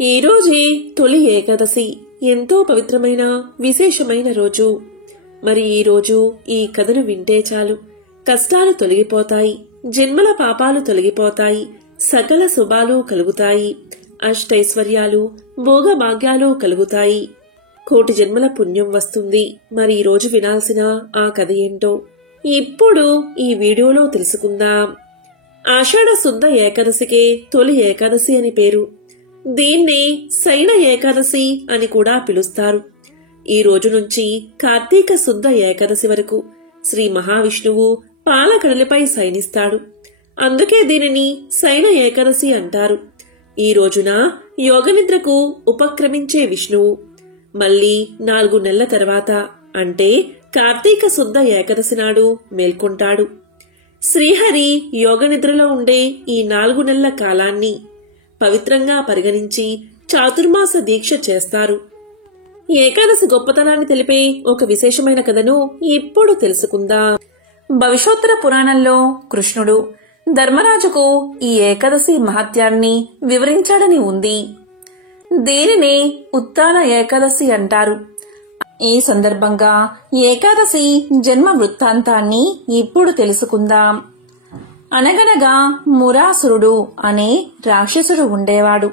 ఈరోజే తొలి ఏకాదశి, ఎంతో పవిత్రమైన విశేషమైన రోజు. మరి ఈరోజు ఈ కథను వింటే చాలు, కష్టాలు తొలగిపోతాయి, జన్మల పాపాలు తొలగిపోతాయి, సకల శుభాలు కలుగుతాయి, అష్టైశ్వర్యాలు భోగభాగ్యాలు కలుగుతాయి, కోటి జన్మల పుణ్యం వస్తుంది. మరి ఈ రోజు వినాల్సిన ఆ కథ ఏంటో ఇప్పుడు ఈ వీడియోలో తెలుసుకుందాం. ఆషాఢ శుద్ధ ఏకాదశికే తొలి ఏకాదశి అని పేరు. దీన్నే శయన ఏకాదశి అని కూడా పిలుస్తారు. ఈ రోజు నుంచి కార్తీక శుద్ధ ఏకాదశి వరకు శ్రీ మహావిష్ణువు పాలకడలిపై శయనిస్తాడు. అందుకే దీనిని శయన ఏకాదశి అంటారు. ఈ రోజున యోగనిద్రకు ఉపక్రమించే విష్ణువు మళ్లీ 4 నెలల తర్వాత అంటే కార్తీక శుద్ధ ఏకాదశి నాడు మేల్కొంటాడు. శ్రీహరి యోగనిద్రలో ఉండే ఈ 4 నెలల కాలాన్ని పవిత్రంగా పరిగణించి చాతుర్మాస దీక్ష చేస్తారు. ఏకాదశి గొప్పతనాన్ని తెలిపే ఒక విశేషమైన కథను ఇప్పుడు తెలుసుకుందాం. భవిష్యోత్తర పురాణంలో కృష్ణుడు ధర్మరాజుకు ఈ ఏకాదశి మహత్యాన్ని వివరించాడని ఉంది. దీనినే ఉత్తాన ఏకాదశి అంటారు. ఈ సందర్భంగా ఏకాదశి జన్మ వృత్తాంతాన్ని ఇప్పుడు తెలుసుకుందాం. అనగనగా మురాసురుడు అనే రాక్షసుడు ఉండేవాడు.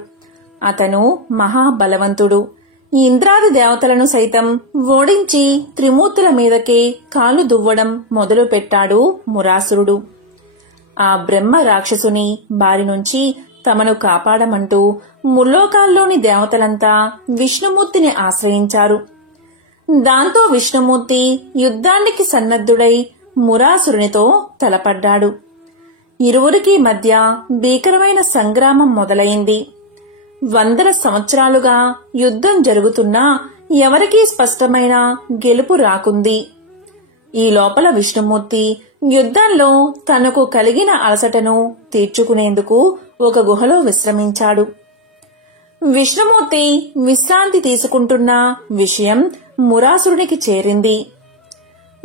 అతను మహాబలవంతుడు. ఇంద్రాది దేవతలను సైతం ఓడించి త్రిమూర్తుల మీదకే కాలు దువ్వడం మొదలుపెట్టాడు మురాసురుడు. ఆ బ్రహ్మ రాక్షసుని బారి నుంచి తమను కాపాడమంటూ ముల్లోకాల్లోని దేవతలంతా విష్ణుమూర్తిని ఆశ్రయించారు. దాంతో విష్ణుమూర్తి యుద్ధానికి సన్నద్ధుడై మురాసురునితో తలపడ్డాడు. ఇరువురికి మధ్య భీకరమైన సంగ్రామం మొదలైంది. 100 సంవత్సరాలుగా యుద్ధం జరుగుతున్నా ఎవరికీ స్పష్టమైన గెలుపు రాకుంది. ఈ లోపల విష్ణుమూర్తి యుద్ధంలో తనకు కలిగిన అలసటను తీర్చుకునేందుకు ఒక గుహలో విశ్రమించాడు. విష్ణుమూర్తి విశ్రాంతి తీసుకుంటున్న విషయం మురాసురునికి చేరింది.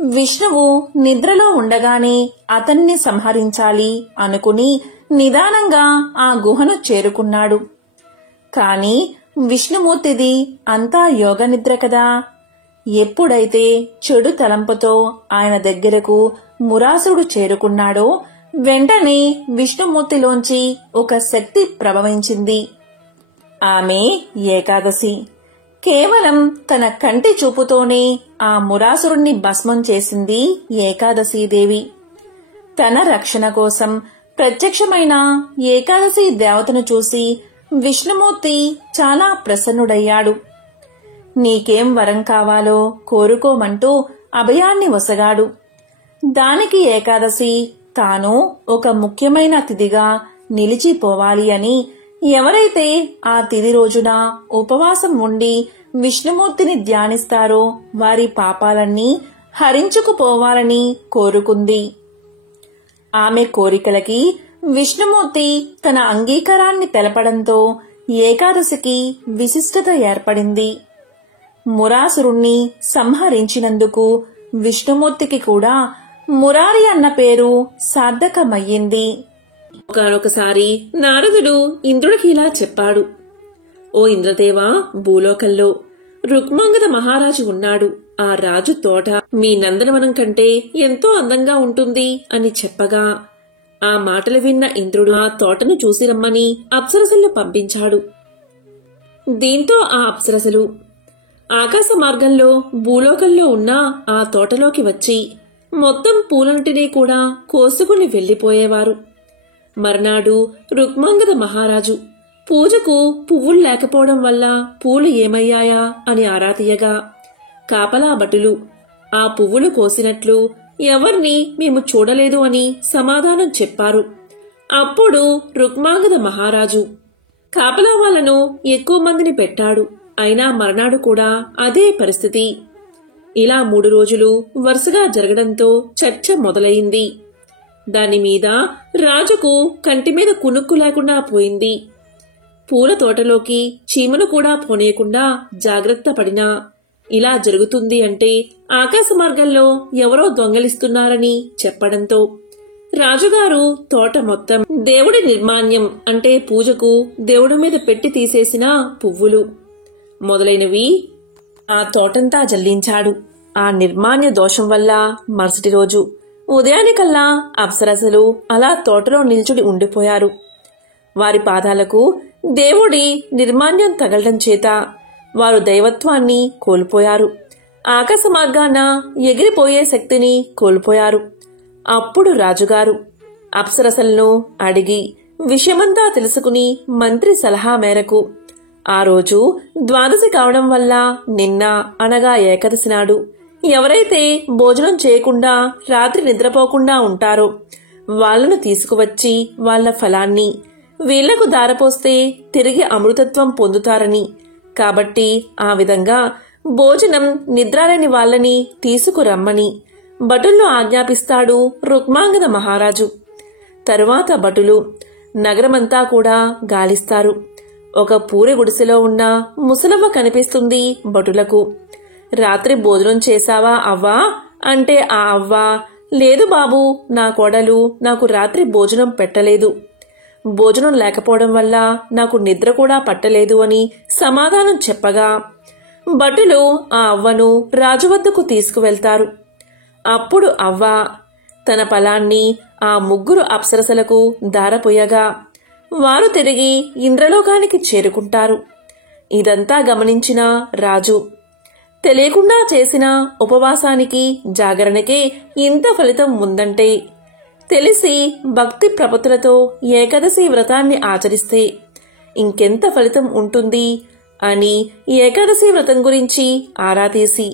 విష్ణువు నిద్రలో ఉండగానే అతన్ని సంహరించాలి అనుకుని నిదానంగా ఆ గుహను చేరుకున్నాడు. కాని విష్ణుమూర్తిది అంతా యోగనిద్ర కదా. ఎప్పుడైతే చెడు తలంపుతో ఆయన దగ్గరకు మురాసురుడు చేరుకున్నాడో వెంటనే విష్ణుమూర్తిలోంచి ఒక శక్తి ప్రభవించింది. ఆమె ఏకాదశి. కేవలం తన కంటి చూపుతోనే ఆ మురాసురుణ్ణి భస్మం చేసింది ఏకాదశీదేవి. తన రక్షణ కోసం ప్రత్యక్షమైన ఏకాదశి దేవతను చూసి విష్ణుమూర్తి చాలా ప్రసన్నుడయ్యాడు. నీకేం వరం కావాలో కోరుకోమంటూ అభయాన్ని వసగాడు. దానికి ఏకాదశి తాను ఒక ముఖ్యమైన తిథిగా నిలిచిపోవాలి అని, ఎవరైతే ఆ తిథి రోజున ఉపవాసం ఉండి విష్ణుమూర్తిని ధ్యానిస్తారో వారి పాపాలన్నీ హరించుకుపోవాలని కోరుకుంది. ఆమె కోరికలకి విష్ణుమూర్తి తన అంగీకారాన్ని తెలపడంతో ఏకాదశికి విశిష్టత ఏర్పడింది. మురాసురుణ్ణి సంహరించినందుకు విష్ణుమూర్తికి కూడా మురారి అన్న పేరు సార్థకమయ్యింది. ఒకసారి నారదుడు ఇంద్రుడికి ఇలా చెప్పాడు. ఓ ఇంద్రదేవా, భూలోకంలో రుక్మాంగద మహారాజు ఉన్నాడు. ఆ రాజు తోట మీ నందనవనం కంటే ఎంతో అందంగా ఉంటుంది అని చెప్పగా ఆ మాటలు విన్న ఇంద్రుడు ఆ తోటను చూసి రమ్మని అప్సరసలను పంపించాడు. దీంతో ఆ అప్సరసలు ఆకాశ మార్గంలో భూలోకంలో ఉన్న ఆ తోటలోకి వచ్చి మొత్తం పూలన్నిటినీ కూడా కోసుకుని వెళ్లిపోయేవారు. మర్నాడు రుక్మాంగద మహారాజు పూజకు పువ్వులు లేకపోవడం వల్ల పూలు ఏమయ్యాయా అని ఆరా తీయగా కాపలా భటులు ఆ పువ్వులు కోసినట్లు ఎవర్నీ మేము చూడలేదు అని సమాధానం చెప్పారు. అప్పుడు రుక్మాంగద మహారాజు కాపలా వాళ్లను ఎక్కువ మందిని పెట్టాడు. అయినా మర్నాడు కూడా అదే పరిస్థితి. ఇలా 3 రోజులు వరుసగా జరగడంతో చర్చ మొదలైంది. దానిమీద రాజుకు కంటిమీద కునుక్కు లేకుండా పోయింది. పూల తోటలోకి చీమను కూడా పోనీయకుండా జాగ్రత్త పడినా ఇలా జరుగుతుంది అంటే ఆకాశ మార్గంలో ఎవరో దొంగలిస్తున్నారని చెప్పడంతో రాజుగారు తోట మొత్తం దేవుడి నిర్మాణ్యం అంటే పూజకు దేవుడి మీద పెట్టి తీసేసిన పువ్వులు మొదలైనవి ఆ తోటంతా జల్లించాడు. ఆ నిర్మాణ్య దోషం వల్ల మరుసటి రోజు ఉదయానికల్లా అప్సరసలు అలా తోటలో నిల్చుడి ఉండిపోయారు. వారి పాదాలకు దేవుడి నిర్మాణ్యం తగలడం చేత వారు దైవత్వాన్ని కోల్పోయారు. ఆకాశ మార్గాన ఎగిరిపోయే శక్తిని కోల్పోయారు. అప్పుడు రాజుగారు అప్సరసలను అడిగి విషయమంతా తెలుసుకుని మంత్రి సలహా మేరకు ఆ రోజు ద్వాదశి కావడం వల్ల నిన్న అనగా ఏకాదశి నాడు ఎవరైతే భోజనం చేయకుండా రాత్రి నిద్రపోకుండా ఉంటారో వాళ్లను తీసుకువచ్చి వాళ్ల ఫలాన్ని వీళ్లకు దారపోస్తే తిరిగి అమృతత్వం పొందుతారని, కాబట్టి ఆ విధంగా భోజనం నిద్రలేని వాళ్లని తీసుకురమ్మని భటుల్లో ఆజ్ఞాపిస్తాడు రుక్మాంగద మహారాజు. తరువాత భటులు నగరమంతా కూడా గాలిస్తారు. ఒక పూరి గుడిసెలో ఉన్న ముసలవ్వ కనిపిస్తుంది భటులకు. రాత్రి భోజనం చేశావా అవ్వా అంటే ఆ అవ్వ, లేదు బాబు, నా కోడలు నాకు రాత్రి భోజనం పెట్టలేదు. భోజనం లేకపోవడం వల్ల నాకు నిద్ర కూడా పట్టలేదు అని సమాధానం చెప్పగా భటులు ఆ అవ్వను రాజు వద్దకు తీసుకువెళ్తారు. అప్పుడు అవ్వ తన ఫలాన్ని ఆ ముగ్గురు అప్సరసలకు దారపోయగా వారు తిరిగి ఇంద్రలోకానికి చేరుకుంటారు. ఇదంతా గమనించిన రాజు తెలియకుండా చేసిన ఉపవాసానికి జాగరణకే ఇంత ఫలితం ఉందంటే తెలిసి భక్తి ప్రపత్తులతో ఏకాదశి వ్రతాన్ని ఆచరిస్తే ఇంకెంత ఫలితం ఉంటుంది అని ఏకాదశి వ్రతం గురించి ఆరా తీసి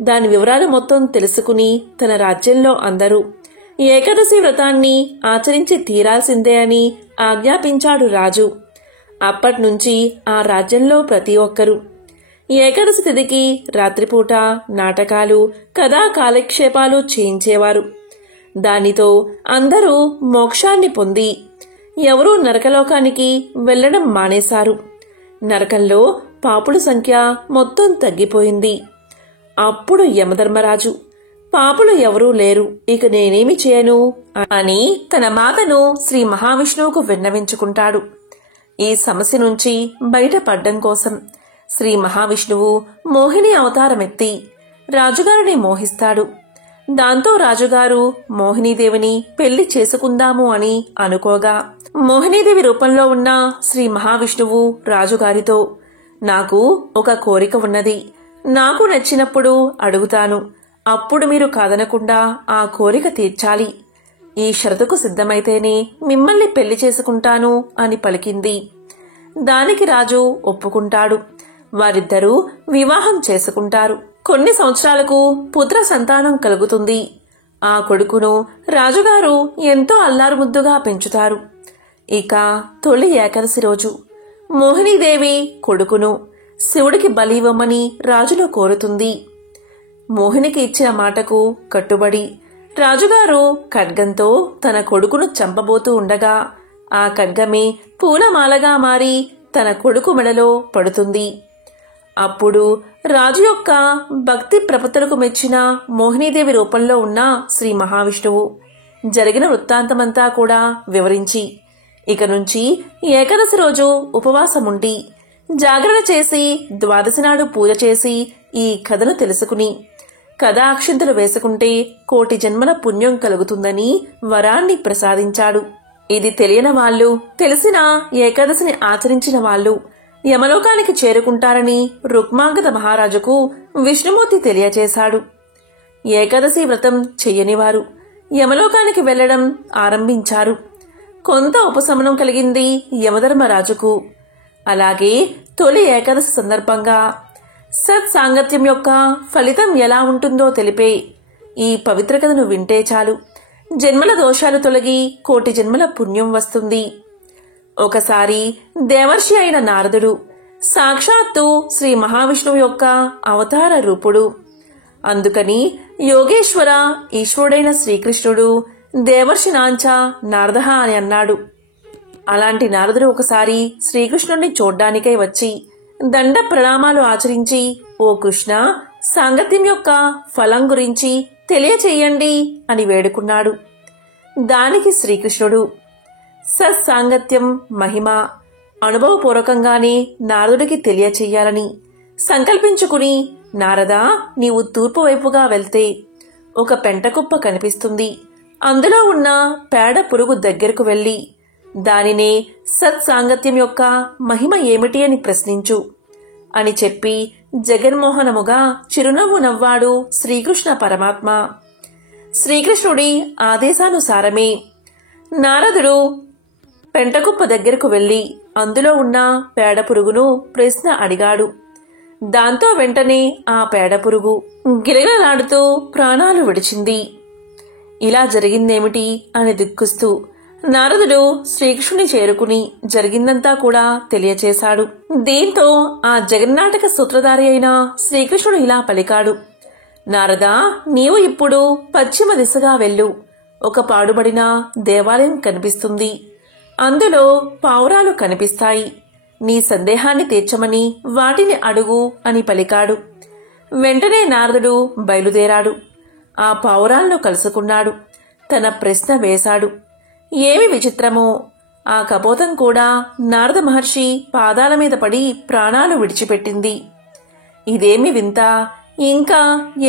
దాని వివరాలు మొత్తం తెలుసుకుని తన రాజ్యంలో అందరూ ఏకాదశి వ్రతాన్ని ఆచరించి తీరాల్సిందే అని ఆజ్ఞాపించాడు రాజు. అప్పట్నుంచి ఆ రాజ్యంలో ప్రతి ఒక్కరూ ఏకాదశి తిథికి రాత్రిపూట నాటకాలు, కథా కాలక్షేపాలు చేయించేవారు. దానితో అందరూ మోక్షాన్ని పొంది ఎవరూ నరకలోకానికి వెళ్లడం మానేశారు. నరకంలో పాపుల సంఖ్య మొత్తం తగ్గిపోయింది. అప్పుడు యమధర్మరాజు పాపులు ఎవరూ లేరు, ఇక నేనేమి చేయను అని తన మాతను శ్రీ మహావిష్ణువుకు విన్నవించుకుంటాడు. ఈ సమస్య నుంచి బయటపడ్డం కోసం శ్రీ మహావిష్ణువు మోహిని అవతారమెత్తి రాజుగారిని మోహిస్తాడు. దాంతో రాజుగారు మోహినీదేవిని పెళ్లి చేసుకుందాము అని అనుకోగా మోహినీదేవి రూపంలో ఉన్న శ్రీ మహావిష్ణువు రాజుగారితో, నాకు ఒక కోరిక ఉన్నది, నాకు నచ్చినప్పుడు అడుగుతాను, అప్పుడు మీరు కాదనకుండా ఆ కోరిక తీర్చాలి. ఈ షరతుకు సిద్ధమైతేనే మిమ్మల్ని పెళ్లి చేసుకుంటాను అని పలికింది. దానికి రాజు ఒప్పుకుంటాడు. వారిద్దరూ వివాహం చేసుకుంటారు. కొన్ని సంవత్సరాలకు పుత్ర సంతానం కలుగుతుంది. ఆ కొడుకును రాజుగారు ఎంతో అల్లారుముద్దుగా పెంచుతారు. ఇక తొలి ఏకాదశి రోజు మోహినీదేవి కొడుకును శివుడికి బలి ఇవ్వమని రాజును కోరుతుంది. మోహినికి ఇచ్చిన మాటకు కట్టుబడి రాజుగారు ఖడ్గంతో తన కొడుకును చంపబోతూ ఉండగా ఆ ఖడ్గమే పూలమాలగా మారి తన కొడుకు మెడలో పడుతుంది. అప్పుడు రాజు యొక్క భక్తి ప్రపత్తులకు మెచ్చిన మోహినీదేవి రూపంలో ఉన్న శ్రీ మహావిష్ణువు జరిగిన వృత్తాంతమంతా కూడా వివరించి ఇక నుంచి ఏకాదశి రోజు ఉపవాసముండి జాగరణ చేసి ద్వాదశి నాడు పూజ చేసి ఈ కథను తెలుసుకుని కథా అక్షింతలు వేసుకుంటే 1,000,000 జన్మల పుణ్యం కలుగుతుందని వరాన్ని ప్రసాదించాడు. ఇది తెలియని వాళ్ళు, తెలిసిన ఏకాదశిని ఆచరించిన వాళ్ళు యమలోకానికి చేరుకుంటారని రుక్మాంగద మహారాజుకు విష్ణుమూర్తి తెలియచేశాడు. ఏకాదశి వ్రతం చెయ్యనివారు యమలోకానికి వెళ్లడం ఆరంభించారు. కొంత ఉపశమనం కలిగింది యమధర్మరాజుకు. అలాగే తొలి ఏకాదశి సందర్భంగా సత్సాంగత్యం యొక్క ఫలితం ఎలా ఉంటుందో తెలిపే ఈ పవిత్ర కథను వింటే చాలు జన్మల దోషాలు తొలగి 1,000,000 జన్మల పుణ్యం వస్తుంది. ఒకసారి దేవర్షి అయిన నారదుడు సాక్షాత్తు శ్రీ మహావిష్ణువు యొక్క అవతార రూపుడు. అందుకని యోగేశ్వర ఈశ్వరుడైన శ్రీకృష్ణుడు దేవర్షి నాంచ నారదః అని అన్నాడు. అలాంటి నారదుడు ఒకసారి శ్రీకృష్ణుడిని చూడ్డానికై వచ్చి దండ ప్రణామాలు ఆచరించి, ఓ కృష్ణ, సాంగత్యం యొక్క ఫలం గురించి తెలియచేయండి అని వేడుకున్నాడు. దానికి శ్రీకృష్ణుడు సత్సాంగత్యం మహిమ అనుభవపూర్వకంగానే నారదుడికి తెలియచెయ్యాలని సంకల్పించుకుని, నారదా, నీవు తూర్పు వైపుగా వెళ్తే ఒక పెంటకుప్ప కనిపిస్తుంది. అందులో ఉన్న పేడ పురుగు దగ్గరకు వెళ్ళి దానినే సత్సాంగత్యం యొక్క మహిమ ఏమిటి అని ప్రశ్నించు అని చెప్పి జగన్మోహనముగా చిరునవ్వు నవ్వాడు శ్రీకృష్ణ పరమాత్మ. శ్రీకృష్ణుడి ఆదేశానుసారమే నారదుడు పెంటకుప్ప దగ్గరకు వెళ్లి అందులో ఉన్న పేడ పురుగును ప్రశ్న అడిగాడు. దాంతో వెంటనే ఆ పేడ పురుగు గిరగిరలాడుతూ ప్రాణాలు విడిచింది. ఇలా జరిగిందేమిటి అని దిక్కుస్తూ నారదుడు శ్రీకృష్ణుని చేరుకుని జరిగిందంతా కూడా తెలియచేశాడు. దీంతో ఆ జగన్నాటక సూత్రధారి అయిన శ్రీకృష్ణుడు ఇలా పలికాడు, నారదా, నీవు ఇప్పుడు పశ్చిమ దిశగా వెళ్ళు. ఒక పాడుబడిన దేవాలయం కనిపిస్తుంది. అందులో పావురాలు కనిపిస్తాయి. నీ సందేహాన్ని తీర్చమని వాటిని అడుగు అని పలికాడు. వెంటనే నారదుడు బయలుదేరాడు. ఆ పావురాలను కలుసుకున్నాడు. తన ప్రశ్న వేశాడు. ఏమి విచిత్రమో, ఆ కపోతం కూడా నారద మహర్షి పాదాల మీద పడి ప్రాణాలు విడిచిపెట్టింది. ఇదేమి వింత! ఇంకా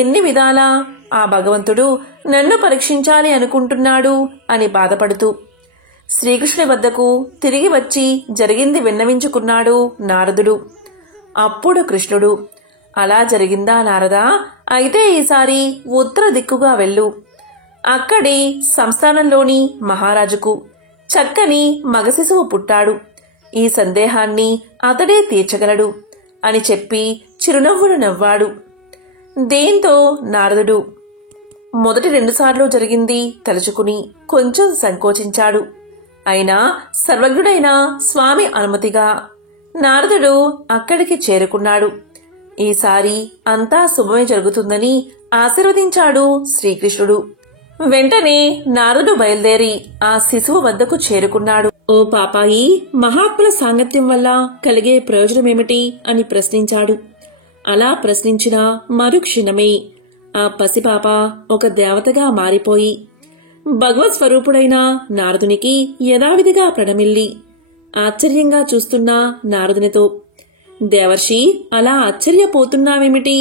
ఎన్ని విధాలా ఆ భగవంతుడు నన్ను పరీక్షించాలి అనుకుంటున్నాడు అని బాధపడుతూ శ్రీకృష్ణుని వద్దకు తిరిగి వచ్చి జరిగింది విన్నవించుకున్నాడు నారదుడు. అప్పుడు కృష్ణుడు, అలా జరిగిందా నారదా? అయితే ఈసారి ఉత్తర దిక్కుగా వెళ్ళు. అక్కడి సంస్థానంలోని మహారాజుకు చక్కని మగశిశువు పుట్టాడు. ఈ సందేహాన్ని అతడే తీర్చగలడు అని చెప్పి చిరునవ్వును నవ్వాడు. దీంతో నారదుడు మొదటి 2 సార్లు జరిగింది తలుచుకుని కొంచెం సంకోచించాడు. అయినా సర్వజ్ఞుడైన స్వామి అనుమతిగా నారదుడు అక్కడికి చేరుకున్నాడు. ఈసారి అంతా శుభమే జరుగుతుందని ఆశీర్వదించాడు శ్రీకృష్ణుడు. వెంటనే నారదుడు బయలుదేరి ఆ శిశువు వద్దకు చేరుకున్నాడు. ఓ పాపాయి, మహాత్ముల సాంగత్యం వల్ల కలిగే ప్రయోజనమేమిటి అని ప్రశ్నించాడు. అలా ప్రశ్నించిన మరుక్షణమే ఆ పసిపాప ఒక దేవతగా మారిపోయి భగవత్ స్వరూపుడైన నారదునికి యథావిధిగా ప్రణమిల్లి ఆశ్చర్యంగా చూస్తున్న నారదునితో, దేవర్షి, అలా ఆశ్చర్యపోతున్నావేమిటి?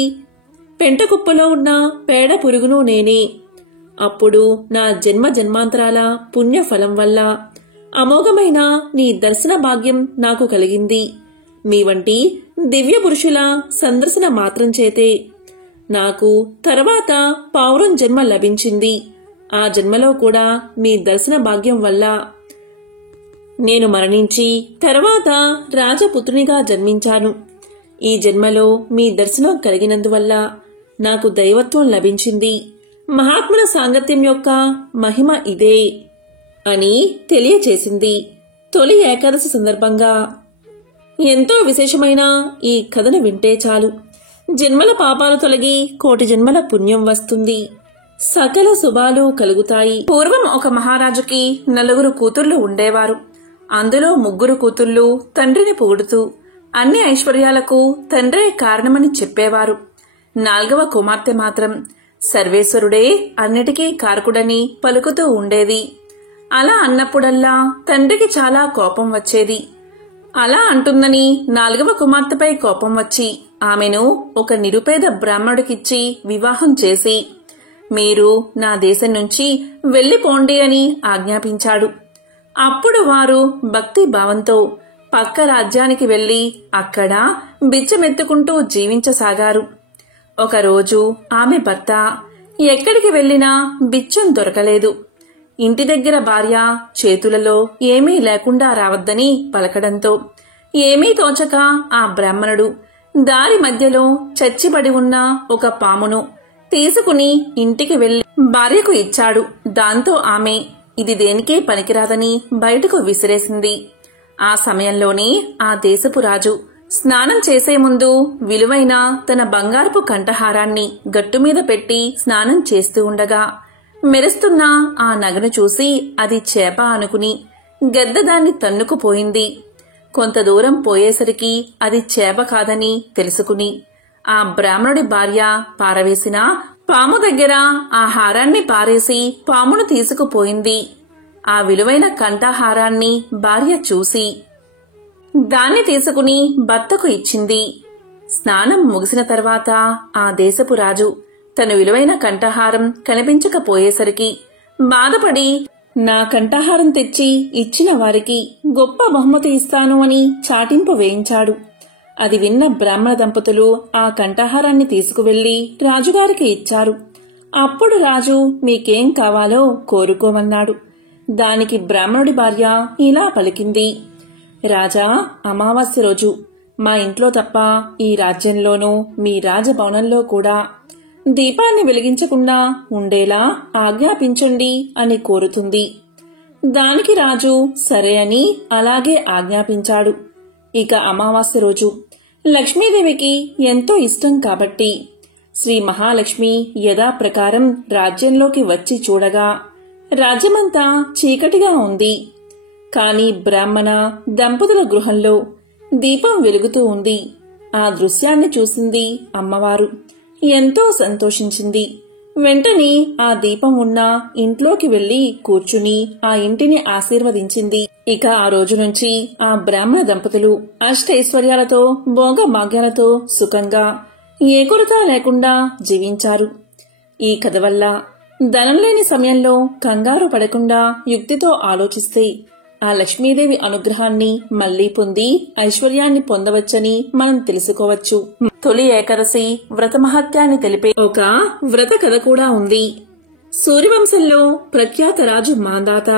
పెంటకుప్పలో ఉన్న పేడ పురుగును నేనే. అప్పుడు నా జన్మ జన్మాంతరాల పుణ్యఫలం వల్ల అమోఘమైన నీ దర్శన భాగ్యం నాకు కలిగింది. మీ వంటి దివ్య పురుషుల సందర్శన మాత్రం చేతే నాకు తర్వాత పావురం జన్మ లభించింది. ఆ జన్మలో కూడా మీ దర్శన భాగ్యం వల్ల నేను మరణించి తర్వాత రాజపుత్రునిగా జన్మించాను. ఈ జన్మలో మీ దర్శనం కలిగినందువల్ల నాకు దైవత్వం లభించింది. మహాత్ముల సాంగత్యం యొక్క మహిమ ఇదే అని తెలియచేసింది. తొలి ఏకాదశి సందర్భంగా ఎంతో విశేషమైన ఈ కథను వింటే చాలు జన్మల పాపాలు తొలగి కోటి జన్మల పుణ్యం వస్తుంది. సకల శుభాలు కలుగుతాయి. పూర్వం ఒక మహారాజుకి 4 కూతుర్లు ఉండేవారు. అందులో 3 కూతుళ్లు తండ్రిని పొగుడుతూ అన్ని ఐశ్వర్యాలకు తండ్రే కారణమని చెప్పేవారు. 4వ కుమార్తె మాత్రం సర్వేశ్వరుడే అన్నిటికీ కారకుడని పలుకుతూ ఉండేది. అలా అన్నప్పుడల్లా తండ్రికి చాలా కోపం వచ్చేది. అలా అంటుందని 4వ కుమార్తెపై కోపం వచ్చి ఆమెను ఒక నిరుపేద బ్రాహ్మణుడికిచ్చి వివాహం చేసి, మీరు నా దేశం నుంచి వెళ్లిపోండి అని ఆజ్ఞాపించాడు. అప్పుడు వారు భక్తి భావంతో పక్క రాజ్యానికి వెళ్లి అక్కడ బిచ్చమెత్తుకుంటూ జీవించసాగారు. ఒకరోజు ఆమె భర్త ఎక్కడికి వెళ్లినా బిచ్చం దొరకలేదు. ఇంటి దగ్గర భార్య చేతులలో ఏమీ లేకుండా రావద్దని పలకడంతో ఏమీ తోచక ఆ బ్రాహ్మణుడు దారి మధ్యలో చచ్చిబడి ఉన్న ఒక పామును తీసుకుని ఇంటికి వెళ్లి భార్యకు ఇచ్చాడు. దాంతో ఆమె ఇది దేనికే పనికిరాదని బయటకు విసిరేసింది. ఆ సమయంలోనే ఆ దేశపు రాజు స్నానం చేసే ముందు విలువైన తన బంగారపు కంఠహారాన్ని గట్టుమీద పెట్టి స్నానం చేస్తూ ఉండగా మెరుస్తున్న ఆ నగను చూసి అది చేప అనుకుని గద్ద దాన్ని తన్నుకుపోయింది. కొంత దూరం పోయేసరికి అది చేప కాదని తెలుసుకుని ఆ బ్రాహ్మణుడి భార్య పారవేసిన పాము దగ్గర ఆ హారాన్ని పారేసి పామును తీసుకుపోయింది. ఆ విలువైన కంఠహారాన్ని భార్య చూసి దాన్ని తీసుకుని భర్తకు ఇచ్చింది. స్నానం ముగిసిన తర్వాత ఆ దేశపు రాజు తన విలువైన కంఠహారం కనిపించకపోయేసరికి బాధపడి నా కంఠహారం తెచ్చి ఇచ్చిన వారికి గొప్ప బహుమతి ఇస్తాను అని చాటింపు వేయించాడు. అది విన్న బ్రాహ్మణ దంపతులు ఆ కంఠహారాన్ని తీసుకువెళ్లి రాజుగారికి ఇచ్చారు. అప్పుడు రాజు మీకేం కావాలో కోరుకోమన్నాడు. దానికి బ్రాహ్మణుడి భార్య ఇలా పలికింది, రాజా, అమావాస్య రోజు మా ఇంట్లో తప్ప ఈ రాజ్యంలోనూ మీ రాజభవనంలో కూడా దీపాన్ని వెలిగించకుండా ఉండేలా ఆజ్ఞాపించండి అని కోరుతుంది. దానికి రాజు సరే అని అలాగే ఆజ్ఞాపించాడు. ఇక అమావాస్య రోజు లక్ష్మీదేవికి ఎంతో ఇష్టం కాబట్టి శ్రీ మహాలక్ష్మి యథాప్రకారం రాజ్యంలోకి వచ్చి చూడగా రాజ్యమంతా చీకటిగా ఉంది. కాని బ్రాహ్మణ దంపతుల గృహంలో దీపం వెలుగుతూ ఉంది. ఆ దృశ్యాన్ని చూసింది అమ్మవారు. ఎంతో సంతోషించింది. వెంటనే ఆ దీపం ఉన్న ఇంట్లోకి వెళ్లి కూర్చుని ఆ ఇంటిని ఆశీర్వదించింది. ఇక ఆ రోజు నుంచి ఆ బ్రాహ్మణ దంపతులు అష్టైశ్వర్యాలతో భోగభాగ్యాలతో సుఖంగా ఏ కొరత లేకుండా జీవించారు. ఈ కథ వల్ల ధనం లేని సమయంలో కంగారు పడకుండా యుక్తితో ఆలోచిస్తే ఆ లక్ష్మీదేవి అనుగ్రహాన్ని మళ్లీ పొంది ఐశ్వర్యాన్ని పొందవచ్చని మనం తెలుసుకోవచ్చు. తొలి ఏకాదశి వ్రత మహత్యాన్ని తెలిపే ఒక వ్రత కథ కూడా ఉంది. సూర్యవంశంలో ప్రఖ్యాత రాజు మాంధాత.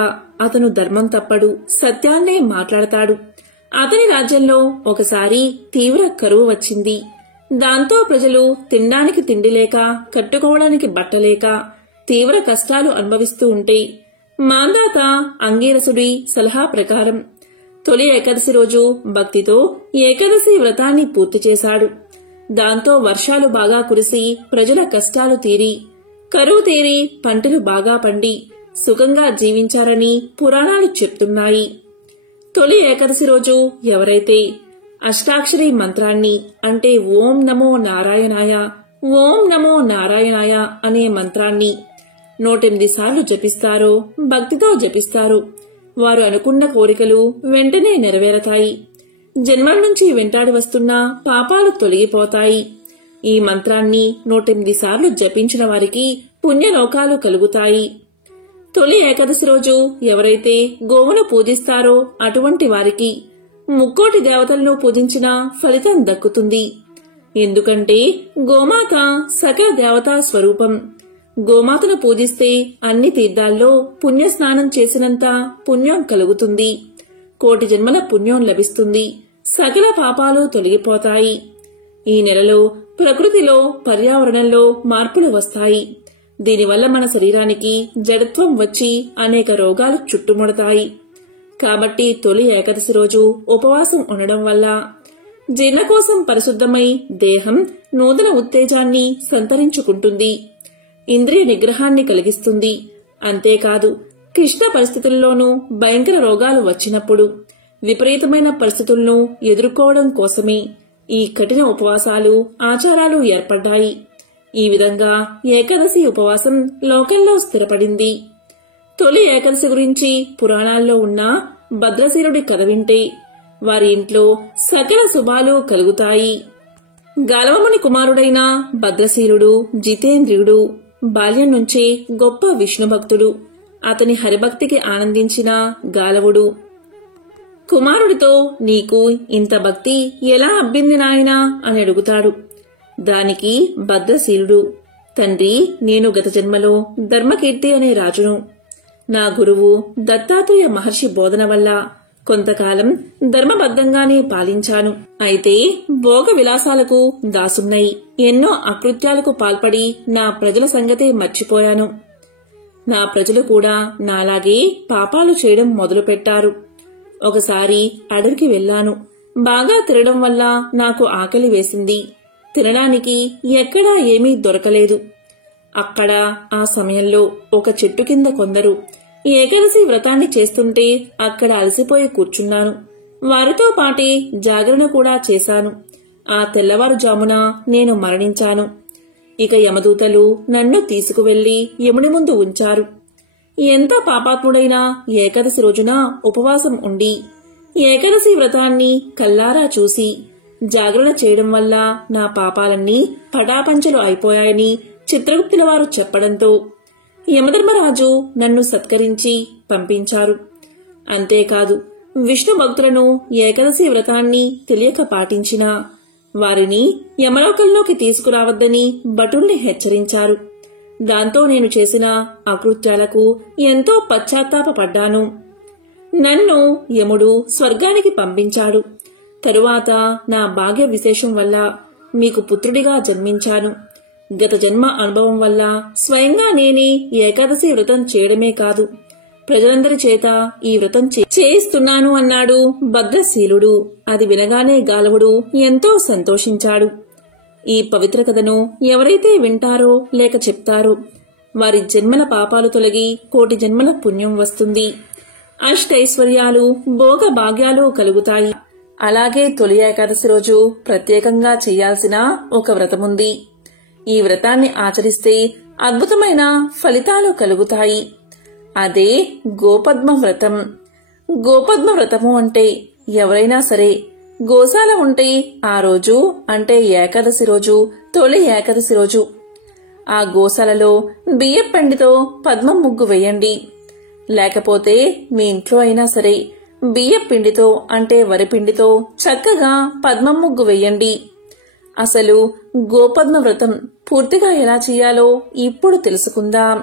అతను ధర్మం తప్పడు, సత్యాన్నే మాట్లాడతాడు. అతని రాజ్యంలో ఒకసారి తీవ్ర కరువు వచ్చింది. దాంతో ప్రజలు తినడానికి తిండి లేక, కట్టుకోవడానికి బట్టలేక తీవ్ర కష్టాలు అనుభవిస్తూ ఉంటే మాంధాత అంగీరసుడి సలహా ప్రకారం తొలి ఏకాదశి రోజు భక్తితో ఏకాదశి వ్రతాన్ని పూర్తి చేశాడు. దాంతో వర్షాలు బాగా కురిసి ప్రజల కష్టాలు తీరి, కరువు తీరి పంటలు బాగా పండి సుఖంగా జీవించారని పురాణాలు చెప్తున్నాయి. తొలి ఏకాదశి రోజు ఎవరైతే అష్టాక్షరి మంత్రాన్ని అంటే ఓం నమో నారాయణాయ, ఓం నమో నారాయణాయ అనే మంత్రాన్ని 108 సార్లు జపిస్తారో, భక్తితో జపిస్తారో వారు అనుకున్న కోరికలు వెంటనే నెరవేరతాయి. జన్మల నుంచి వెంటాడి వస్తున్న పాపాలు తొలగిపోతాయి. ఈ మంత్రాన్ని 108 సార్లు జపించిన వారికి పుణ్యలోకాలు కలుగుతాయి. తొలి ఏకాదశి రోజు ఎవరైతే గోవును పూజిస్తారో అటువంటి వారికి 3 దేవతలను పూజించిన ఫలితం దక్కుతుంది. ఎందుకంటే గోమాత సకల దేవతా స్వరూపం. గోమాతను పూజిస్తే అన్ని తీర్థాల్లో పుణ్యస్నానం చేసినంత పుణ్యం కలుగుతుంది. 1,000,000 జన్మల పుణ్యం లభిస్తుంది. సకల పాపాలు తొలగిపోతాయి. ఈ నెలలో ప్రకృతిలో, పర్యావరణంలో మార్పులు వస్తాయి. దీనివల్ల మన శరీరానికి జడత్వం వచ్చి అనేక రోగాలు చుట్టుముడతాయి. కాబట్టి తొలి ఏకాదశి రోజు ఉపవాసం ఉండడం వల్ల జీర్ణకోశం పరిశుద్ధమై దేహం నూతన ఉత్తేజాన్ని సంతరించుకుంటుంది. ఇంద్రియ నిగ్రహాన్ని కలిగిస్తుంది. అంతేకాదు క్లిష్ట పరిస్థితుల్లోనూ భయంకర రోగాలు వచ్చినప్పుడు విపరీతమైన పరిస్థితులను ఎదుర్కోవడం కోసమే ఈ కఠిన ఉపవాసాలు, ఆచారాలు ఏర్పడ్డాయి. ఈ విధంగా ఏకాదశి ఉపవాసం లోకంలో స్థిరపడింది. తొలి ఏకాదశి గురించి పురాణాల్లో ఉన్న భద్రశీలుడి కథ వింటే వారి ఇంట్లో సకల శుభాలు కలుగుతాయి. గాలవముని కుమారుడైన భద్రశీలుడు జితేంద్రియుడు బాల్యం నుంచే గొప్ప విష్ణుభక్తుడు. అతని హరిభక్తికి ఆనందించిన గాలవుడు కుమారుడితో నీకు ఇంత భక్తి ఎలా అబ్బింది నాయనా అని అడుగుతాడు. దానికి భద్రశీలుడు, తండ్రి, నేను గత జన్మలో ధర్మకీర్తి అనే రాజును. నా గురువు దత్తాత్రేయ మహర్షి బోధన వల్ల కొంతకాలం ధర్మబద్ధంగానే పాలించాను. అయితే భోగ విలాసాలకు దాసున్నై ఎన్నో అకృత్యాలకు పాల్పడి నా ప్రజల సంగతే మర్చిపోయాను. నా ప్రజలు కూడా నాలాగే పాపాలు చేయడం మొదలుపెట్టారు. ఒకసారి అడవికి వెళ్లాను. బాగా తినడం వల్ల నాకు ఆకలి వేసింది. తినడానికి ఎక్కడా ఏమీ దొరకలేదు. అక్కడ ఆ సమయంలో ఒక చెట్టు కింద కొందరు ఏకాదశి వ్రతాన్ని చేస్తుంటే అక్కడ అలసిపోయి కూర్చున్నాను. వారితో పాటే జాగరణ కూడా చేశాను. ఆ తెల్లవారుజామున నేను మరణించాను. ఇక యమదూతలు నన్ను తీసుకువెళ్లి యముని ముందు ఉంచారు. ఎంత పాపాత్ముడైనా ఏకాదశి రోజున ఉపవాసం ఉండి ఏకాదశి వ్రతాన్ని కల్లారా చూసి జాగరణ చేయడం వల్ల నా పాపాలన్నీ పటాపంచలు అయిపోయాయని చిత్రగుప్తుల వారు చెప్పడంతో యమధర్మరాజు నన్ను సత్కరించి పంపించారు. అంతేకాదు విష్ణు భక్తులను ఏకాదశి వ్రతాన్ని తెలియక పాటించినా వారిని యమలోకంలోకి తీసుకురావద్దని భటుల్ని హెచ్చరించారు. దాంతో నేను చేసిన అకృత్యాలకు ఎంతో పశ్చాత్తాపపడ్డాను. నన్ను యముడు స్వర్గానికి పంపించాడు. తరువాత నా భాగ్య విశేషం వల్ల మీకు పుత్రుడిగా జన్మించాను. గత జన్మ అనుభవం వల్ల స్వయంగా నేనే ఏకాదశి వ్రతం చేయడమే కాదు, ప్రజలందరి చేత ఈ వ్రతం చేయిస్తున్నాను అన్నాడు భద్రశీలుడు. అది వినగానే గాలవుడు ఎంతో సంతోషించాడు. ఈ పవిత్ర కథను ఎవరైతే వింటారో లేక చెప్తారో వారి జన్మల పాపాలు తొలగి కోటి జన్మల పుణ్యం వస్తుంది. అష్టైశ్వర్యాలు భోగ భాగ్యాలు కలుగుతాయి. అలాగే తొలి ఏకాదశి రోజు ప్రత్యేకంగా చేయాల్సిన ఒక వ్రతముంది. ఈ వ్రతాన్ని ఆచరిస్తే అద్భుతమైన ఫలితాలు కలుగుతాయి. అదే గోపద్మ వ్రతం. గోపద్మ వ్రతము అంటే ఎవరైనా సరే గోశాల ఉంటే ఆ రోజు అంటే ఏకాదశి రోజు తొలి ఏకాదశి రోజు ఆ గోశాలలో బియ్యం పిండితో పద్మం ముగ్గు వేయండి. లేకపోతే మీ ఇంట్లో అయినా సరే బియ్యం పిండితో అంటే వరిపిండితో చక్కగా పద్మం ముగ్గు వేయండి. అసలు గోపద్మ వ్రతం పూర్తిగా ఎలా చేయాలో ఇప్పుడు తెలుసుకుందాం.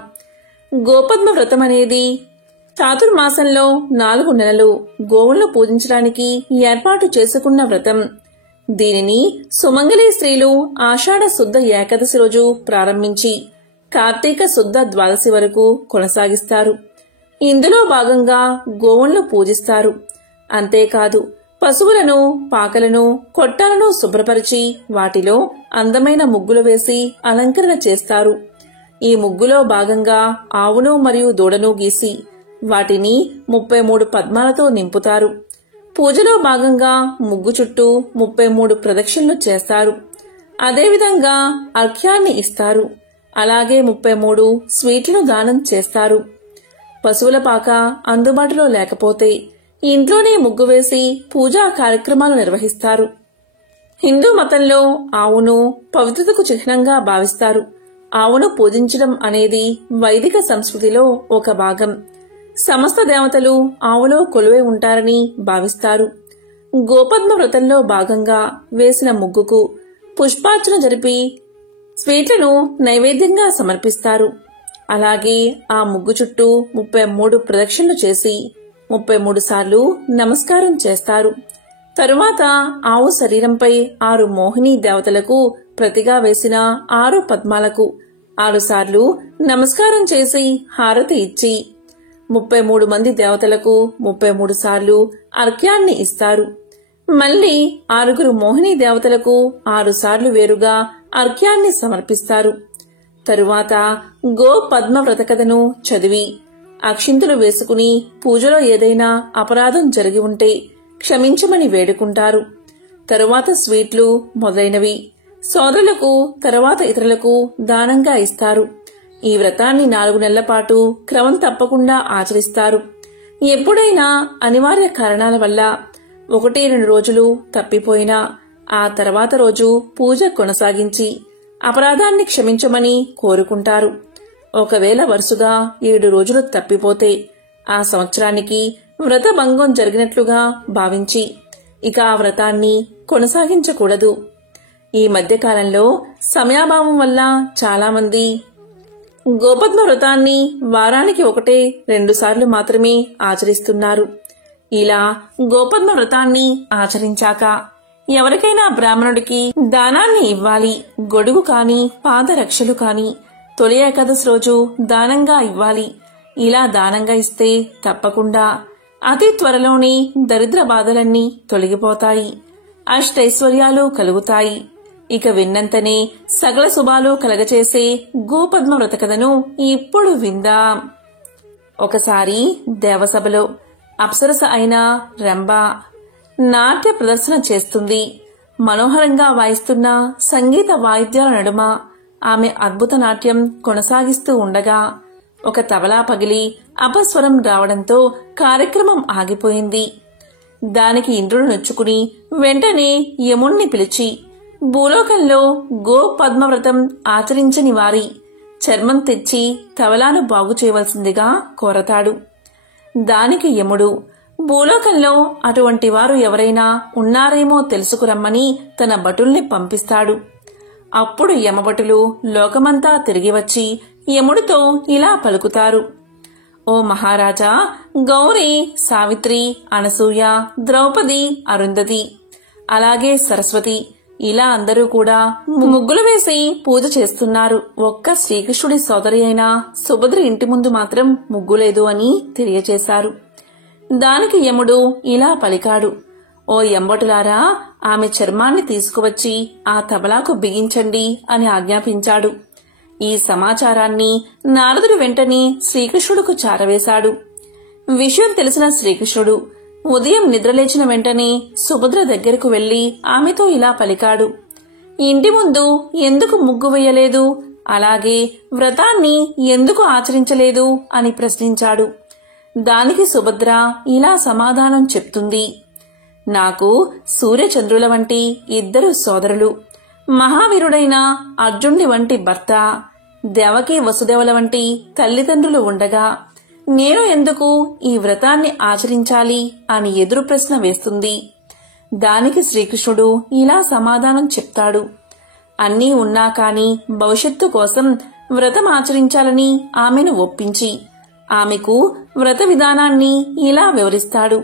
గోపద్మ వ్రతం అనేది చాతుర్మాసంలో 4 నెలలు గోవులను పూజించడానికి ఏర్పాటు చేసుకున్న వ్రతం. దీనిని సుమంగళి స్త్రీలు ఆషాఢ శుద్ధ ఏకాదశి రోజు ప్రారంభించి కార్తీక శుద్ధ ద్వాదశి వరకు కొనసాగిస్తారు. ఇందులో భాగంగా గోవులను పూజిస్తారు. అంతేకాదు పశువులను, పాకలను, కొట్టాలను శుభ్రపరిచి వాటిలో అందమైన ముగ్గులు వేసి అలంకరణ చేస్తారు. ఈ ముగ్గులో భాగంగా ఆవును మరియు దూడను గీసి వాటిని 33 పద్మాలతో నింపుతారు. పూజలో భాగంగా ముగ్గు చుట్టూ 33 ప్రదక్షిణలు చేస్తారు. అదేవిధంగా అర్ఘ్యాన్ని ఇస్తారు. అలాగే 33 స్వీట్లను దానం చేస్తారు. పశువుల పాక అందుబాటులో లేకపోతే ఇంట్లోనే ముగ్గు వేసి పూజా కార్యక్రమాలు నిర్వహిస్తారు. హిందూ మతంలో ఆవును పవిత్రతకు చిహ్నంగా భావిస్తారు. ఆవును పూజించడం అనేది వైదిక సంస్కృతిలో ఒక భాగం. సమస్త దేవతలు ఆవులో కొలువై ఉంటారని భావిస్తారు. గోపద్మ వ్రతంలో భాగంగా వేసిన ముగ్గుకు పుష్పార్చన జరిపి స్వీట్లను నైవేద్యంగా సమర్పిస్తారు. అలాగే ఆ ముగ్గు చుట్టూ 33 ప్రదక్షిణలు చేసి 33 సార్లు నమస్కారం చేస్తారు. తరువాత ఆవు శరీరంపై 6 మోహిని దేవతలకు ప్రతిగా వేసిన 6 పద్మాలకు 6 సార్లు నమస్కారం చేసి హారతి ఇచ్చి 33 మంది దేవతలకు 33 సార్లు అర్ఘ్యాన్ని ఇస్తారు. మళ్లీ 6 మోహిని దేవతలకు 6 సార్లు వేరుగా అర్ఘ్యాన్ని సమర్పిస్తారు. తరువాత గో పద్మ వ్రత కథను చదివి అక్షింతలు వేసుకుని పూజలో ఏదైనా అపరాధం జరిగి ఉంటే క్షమించమని వేడుకుంటారు. తరువాత స్వీట్లు మొదలైనవి సోదరులకు తరువాత ఇతరులకు దానంగా ఇస్తారు. ఈ వ్రతాన్ని 4 నెలల పాటు క్రమం తప్పకుండా ఆచరిస్తారు. ఎప్పుడైనా అనివార్య కారణాల వల్ల 1-2 రోజులు తప్పిపోయినా ఆ తర్వాత రోజు పూజ కొనసాగించి అపరాధాన్ని క్షమించమని కోరుకుంటారు. ఒకవేళ వరుసగా 7 రోజులు తప్పిపోతే ఆ సంవత్సరానికి వ్రత భంగం జరిగినట్లుగా భావించి ఇక ఆ వ్రతాన్ని కొనసాగించకూడదు. ఈ మధ్యకాలంలో సమయాభావం వల్ల చాలామంది గోపద్మ వ్రతాన్ని వారానికి 1-2 సార్లు మాత్రమే ఆచరిస్తున్నారు. ఇలా గోపద్మ వ్రతాన్ని ఆచరించాక ఎవరికైనా బ్రాహ్మణుడికి దానాన్ని ఇవ్వాలి. గొడుగు కాని పాదరక్షలు కాని తొలి ఏకాదశి రోజు దానంగా ఇవ్వాలి. ఇలా దానంగా ఇస్తే తప్పకుండా అతి త్వరలోనే దరిద్ర బాధలన్నీ తొలగిపోతాయి, అష్టైశ్వర్యాలు కలుగుతాయి. ఇక విన్నంతనే సకల శుభాలు కలగచేసే గోపద్మ వ్రత కథను ఇప్పుడు విందాం. ఒకసారి దేవసభలో అప్సరస అయిన రంభ నాట్య ప్రదర్శన చేస్తుంది. మనోహరంగా వాయిస్తున్న సంగీత వాయిద్యాల నడుమ ఆమె అద్భుత నాట్యం కొనసాగిస్తూ ఉండగా ఒక తబలా పగిలి అపస్వరం రావడంతో కార్యక్రమం ఆగిపోయింది. దానికి ఇంద్రుడు నొచ్చుకుని వెంటనే యముణ్ణి పిలిచి భూలోకంలో గో పద్మవ్రతం ఆచరించని వారి చర్మం తెచ్చి తబలాను బాగు చేయవలసిందిగా కోరతాడు. దానికి యముడు భూలోకంలో అటువంటి వారు ఎవరైనా ఉన్నారేమో తెలుసుకురమ్మని తన భటుల్ని పంపిస్తాడు. అప్పుడు యమభటులు లోకమంతా తిరిగి వచ్చి యముడితో ఇలా పలుకుతారు: ఓ మహారాజా, గౌరీ, సావిత్రి, అనసూయ, ద్రౌపది, అరుంధతి, అలాగే సరస్వతి ఇలా అందరూ కూడా ముగ్గులు వేసి పూజ చేస్తున్నారు. ఒక్క శ్రీకృష్ణుడి సోదరి అయిన సుభద్ర ఇంటి ముందు మాత్రం ముగ్గులేదు అని తెలియచేశారు. దానికి యముడు ఇలా పలికాడు: ఓ యంబటులారా, ఆమె చర్మాన్ని తీసుకువచ్చి ఆ తబలాకు బిగించండి అని ఆజ్ఞాపించాడు. ఈ సమాచారాన్ని నారదుడు వెంటనే శ్రీకృష్ణుడుకు చారవేశాడు. విషయం తెలిసిన శ్రీకృష్ణుడు ఉదయం నిద్రలేచిన వెంటనే సుభద్ర దగ్గరకు వెళ్లి ఆమెతో ఇలా పలికాడు: ఇంటి ముందు ఎందుకు ముగ్గు వేయలేదు, అలాగే వ్రతాన్ని ఎందుకు ఆచరించలేదు అని ప్రశ్నించాడు. దానికి సుభద్ర ఇలా సమాధానం చెప్తుంది: నాకు సూర్యచంద్రుల వంటి ఇద్దరు సోదరులు, మహావీరుడైన అర్జునుడి వంటి భర్త, దేవకీ వసుదేవుల వంటి తల్లిదండ్రులు ఉండగా నేను ఎందుకు ఈ వ్రతాన్ని ఆచరించాలి అని ఎదురు ప్రశ్న వేస్తుంది. దానికి శ్రీకృష్ణుడు ఇలా సమాధానం చెప్తాడు: అన్నీ ఉన్నా కాని భవిష్యత్తు కోసం వ్రతం ఆచరించాలని ఆమెను ఒప్పించి ఆమెకు వ్రత విధానాన్ని ఇలా వివరిస్తాడు.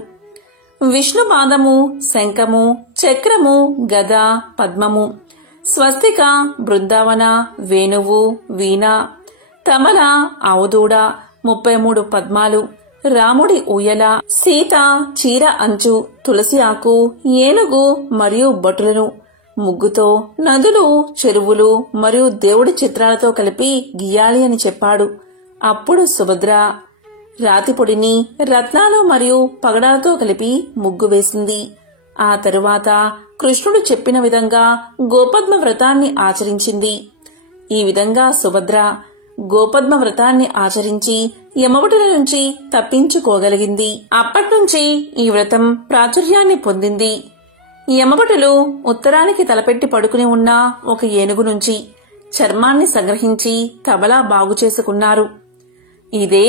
విష్ణు పాదము, శంఖము, చక్రము, గద, పద్మము, స్వస్తిక, బృందావన, వేణువు, వీణ, తమల, ఆవుదూడ, 33 పద్మాలు, రాముడి ఊయల, సీత చీర అంచు, తులసి ఆకు, ఏనుగు మరియు భటులను ముగ్గుతో నదులు, చెరువులు మరియు దేవుడి చిత్రాలతో కలిపి గీయాలి అని చెప్పాడు. అప్పుడు సుభద్ర రాతి పొడిని రత్నాలు మరియు పగడాలతో కలిపి ముగ్గు వేసింది. ఆ తరువాత కృష్ణుడు చెప్పిన విధంగా గోపద్మ వ్రతాన్ని ఆచరించింది. ఈ విధంగా సుభద్ర గోపద్మ వ్రతాన్ని ఆచరించి యమభటుల నుంచి తప్పించుకోగలిగింది. అప్పట్నుంచి ఈ వ్రతం ప్రాచుర్యాన్ని పొందింది. యమభటులు ఉత్తరానికి తలపెట్టి పడుకుని ఉన్న ఒక ఏనుగు నుంచి చర్మాన్ని సంగ్రహించి తబలా బాగు చేసుకున్నారు. ఇదే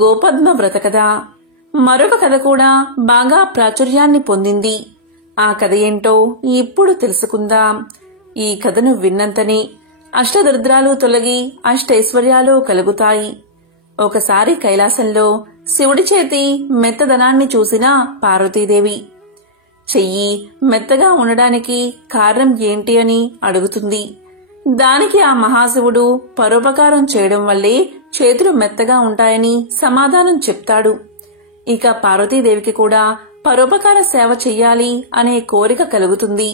గోపద్మ వ్రత కథ. మరొక కథ కూడా బాగా ప్రాచుర్యాన్ని పొందింది. ఆ కథ ఏంటో ఇప్పుడు తెలుసుకుందాం. ఈ కథను విన్నంతనే అష్టదరిద్రాలు తొలగి అష్టైశ్వర్యాలు కలుగుతాయి. ఒకసారి కైలాసంలో శివుడి చేతి మెత్తదనాన్ని చూసిన పార్వతీదేవి చెయ్యి మెత్తగా ఉండడానికి కారణం ఏంటి అని అడుగుతుంది. దానికి ఆ మహాశివుడు పరోపకారం చేయడం వల్లే చేతులు మెత్తగా ఉంటాయని సమాధానం చెప్తాడు. ఇక పార్వతీదేవికి కూడా పరోపకార సేవ చెయ్యాలి అనే కోరిక కలుగుతుంది.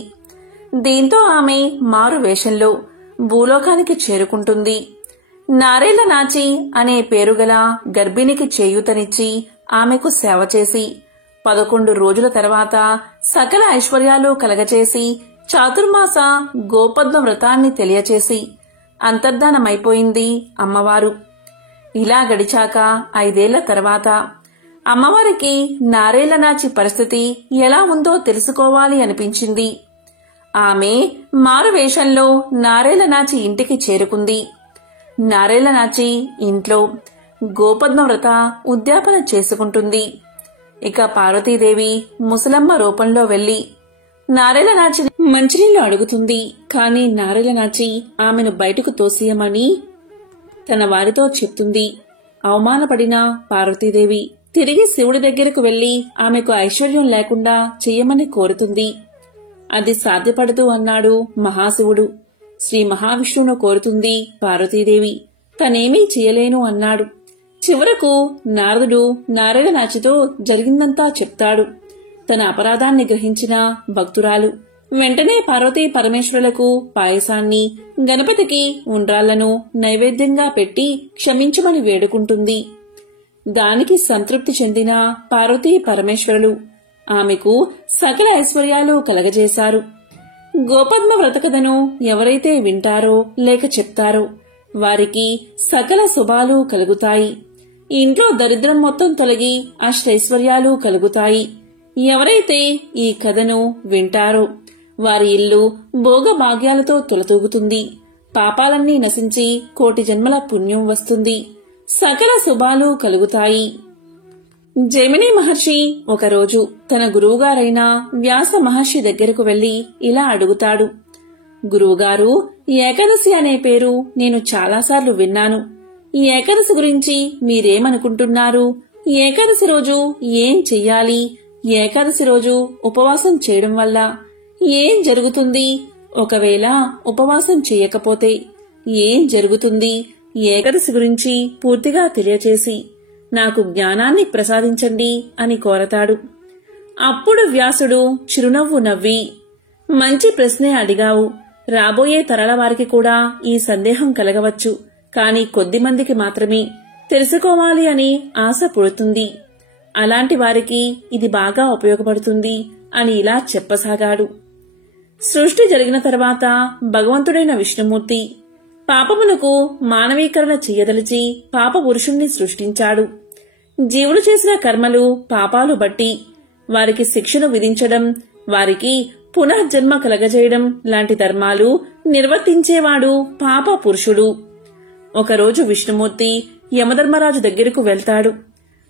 దీంతో ఆమె మారు వేషంలో భూలోకానికి చేరుకుంటుంది. నారేళ్ల నాచి అనే పేరుగల గర్భిణికి చేయూతనిచ్చి ఆమెకు సేవ చేసి 11 రోజుల తర్వాత సకల ఐశ్వర్యాలు కలగచేసి చాతుర్మాస గోపద్మ వ్రతాన్ని తెలియచేసి అంతర్ధానమైపోయింది అమ్మవారు. ఇలా గడిచాక 5 ఏళ్ల తర్వాత అమ్మవారికి నారేళ్ల నాచి పరిస్థితి ఎలా ఉందో తెలుసుకోవాలి అనిపించింది. ఆమె మారువేషంలో నారేళ్ల నాచి ఇంటికి చేరుకుంది. నారేళ్ల నాచి ఇంట్లో గోపద్మ వ్రత ఉద్యాపన చేసుకుంటుంది. ఇక పార్వతీదేవి ముసలమ్మ రూపంలో వెళ్లి నారేళ్ల నాచి మంచినీళ్లు అడుగుతుంది. కాని నారేళ్ల నాచి ఆమెను బయటకు తోసియమని తన వారితో చెప్తుంది. అవమానపడిన పార్వతీదేవి తిరిగి శివుడి దగ్గరకు వెళ్లి ఆమెకు ఐశ్వర్యం లేకుండా చెయ్యమని కోరుతుంది. అది సాధ్యపడదు అన్నాడు మహాశివుడు. శ్రీ మహావిష్ణువును కోరుతుంది పార్వతీదేవి. తనేమీ చెయ్యలేను అన్నాడు. చివరకు నారదుడు నారేళ్ల నాచితో జరిగిందంతా చెప్తాడు. తన అపరాధాన్ని గ్రహించిన భక్తురాలు వెంటనే పార్వతీ పరమేశ్వరులకు పాయసాన్ని, గణపతికి ఉండ్రాళ్లను నైవేద్యంగా పెట్టి క్షమించమని వేడుకుంటుంది. దానికి సంతృప్తి చెందిన పార్వతీ పరమేశ్వరులు ఆమెకు సకల ఐశ్వర్యాలు కలగజేశారు. గోపద్మ వ్రతకథను ఎవరైతే వింటారో లేక చెప్తారో వారికి సకల శుభాలు కలుగుతాయి. ఇంట్లో దరిద్రం మొత్తం తొలగి అష్టైశ్వర్యాలు కలుగుతాయి. ఎవరైతే ఈ కథను వింటారో వారి ఇల్లు భోగభాగ్యాలతో తులతూగుతుంది. పాపాలన్నీ నశించి కోటి జన్మల పుణ్యం వస్తుంది. సకల శుభాలు కలుగుతాయి. జైమిని మహర్షి ఒకరోజు తన గురువుగారైన వ్యాస మహర్షి దగ్గరకు వెళ్లి ఇలా అడుగుతాడు. గురువుగారు, ఏకాదశి అనే పేరు నేను చాలాసార్లు విన్నాను. ఈ ఏకాదశి గురించి మీరేమనుకుంటున్నారు? ఏకాదశి రోజు ఏం చెయ్యాలి? ఏకాదశి రోజు ఉపవాసం చేయడం వల్ల ఏం జరుగుతుంది? ఒకవేళ ఉపవాసం చేయకపోతే ఏం జరుగుతుంది? ఏకాదశి గురించి పూర్తిగా తెలియచేసి నాకు జ్ఞానాన్ని ప్రసాదించండి అని కోరతాడు. అప్పుడు వ్యాసుడు చిరునవ్వు నవ్వి, మంచి ప్రశ్నే అడిగావు. రాబోయే తరాల వారికి కూడా ఈ సందేహం కలగవచ్చు. కాని కొద్దిమందికి మాత్రమే తెలుసుకోవాలి అని ఆశ పుడుతుంది. అలాంటి వారికి ఇది బాగా ఉపయోగపడుతుంది అని ఇలా చెప్పసాగాడు. సృష్టి జరిగిన తర్వాత భగవంతుడైన విష్ణుమూర్తి పాపమునకు మానవీకరణ చెయ్యదలిచి పాప పురుషుణ్ణి సృష్టించాడు. జీవులు చేసిన కర్మలు పాపాలు బట్టి వారికి శిక్షను విధించడం, వారికి పునఃజన్మ కలగజేయడం లాంటి ధర్మాలు నిర్వర్తించేవాడు పాప పురుషుడు. ఒకరోజు విష్ణుమూర్తి యమధర్మరాజు దగ్గరకు వెళ్తాడు.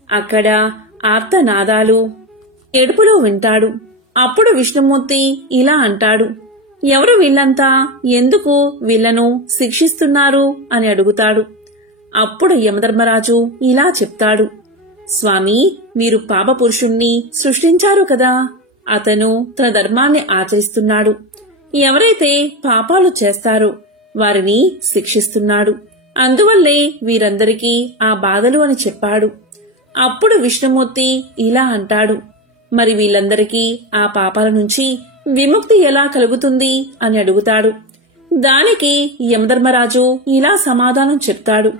అక్కడ ఆర్తనాదాలు, ఏడుపులు వింటాడు. అప్పుడు విష్ణుమూర్తి ఇలా అంటాడు. ఎవరు వీళ్లంతా? ఎందుకు వీళ్లను శిక్షిస్తున్నారు అని అడుగుతాడు. అప్పుడు యమధర్మరాజు ఇలా చెప్తాడు. స్వామి, మీరు పాపపురుషుణ్ణి సృష్టించారు కదా, అతను తన ధర్మాన్ని ఆచరిస్తున్నాడు. ఎవరైతే పాపాలు చేస్తారో వారిని శిక్షిస్తున్నాడు. అందువల్లే వీరందరికీ ఆ బాధలు అని చెప్పాడు. అప్పుడు విష్ణుమూర్తి ఇలా అంటాడు. మరి వీళ్ళందరికీ ఆ పాపాల నుంచి విముక్తి ఎలా కలుగుతుంది అని అడుగుతాడు. దానికి యమధర్మరాజు ఇలా సమాధానం చెప్తాడు.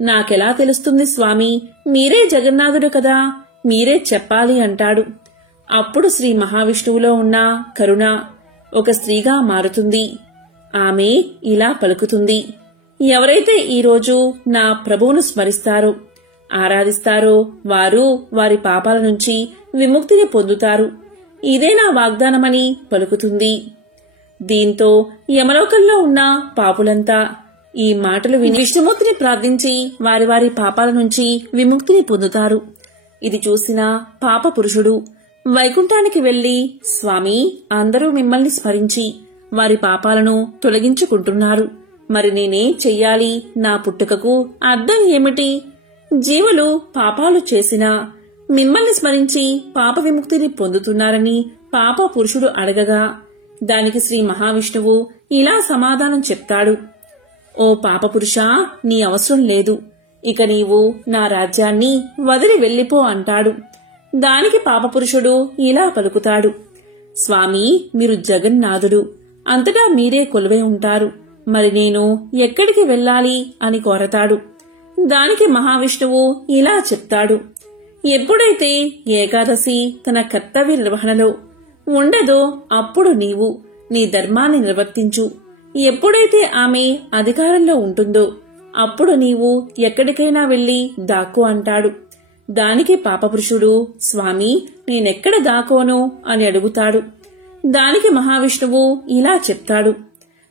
నాకెలా తెలుస్తుంది స్వామి? మీరే జగన్నాథుడు కదా, మీరే చెప్పాలి అంటాడు. అప్పుడు శ్రీ మహావిష్ణువులో ఉన్న కరుణ ఒక స్త్రీగా మారుతుంది. ఆమె ఇలా పలుకుతుంది. ఎవరైతే ఈరోజు నా ప్రభువును స్మరిస్తారో, ఆరాధిస్తారో వారు వారి పాపాల నుంచి విముక్తిని పొందుతారు. ఇదే నా వాగ్దానమని పలుకుతుంది. దీంతో యమలోకంలో ఉన్న పాపులంతా ఈ మాటలు విని విష్ణుమూర్తిని ప్రార్థించి వారి వారి పాపాల నుంచి విముక్తిని పొందుతారు. ఇది చూసిన పాప పురుషుడు వైకుంఠానికి వెళ్లి, స్వామి, అందరూ మిమ్మల్ని స్మరించి వారి పాపాలను తొలగించుకుంటున్నారు. మరి నేనేం చెయ్యాలి? నా పుట్టుకకు అర్థం ఏమిటి? జీవులు పాపాలు చేసినా మిమ్మల్ని స్మరించి పాప విముక్తిని పొందుతున్నారని పాప పురుషుడు అడగగా దానికి శ్రీ మహావిష్ణువు ఇలా సమాధానం చెప్తాడు. ఓ పాపపురుషా, నీ అవసరం లేదు. ఇక నీవు నా రాజ్యాన్ని వదిలి వెళ్ళిపో అంటాడు. దానికి పాపపురుషుడు ఇలా పలుకుతాడు. స్వామి, మీరు జగన్నాథుడు, అంతటా మీరే కొలువై ఉంటారు. మరి నేను ఎక్కడికి వెళ్ళాలి అని కోరతాడు. దానికి మహావిష్ణువు ఇలా చెప్తాడు. ఎప్పుడైతే ఏకాదశి తన కర్తవ్య నిర్వహణలో ఉండదో అప్పుడు నీవు నీ ధర్మాన్ని నిర్వర్తించు. ఎప్పుడైతే ఆమె అధికారంలో ఉంటుందో అప్పుడు నీవు ఎక్కడికైనా వెళ్లి దాక్కో అంటాడు. దానికి పాపపురుషుడు, స్వామి, నేనెక్కడ దాకోను అని అడుగుతాడు. దానికి మహావిష్ణువు ఇలా చెప్తాడు.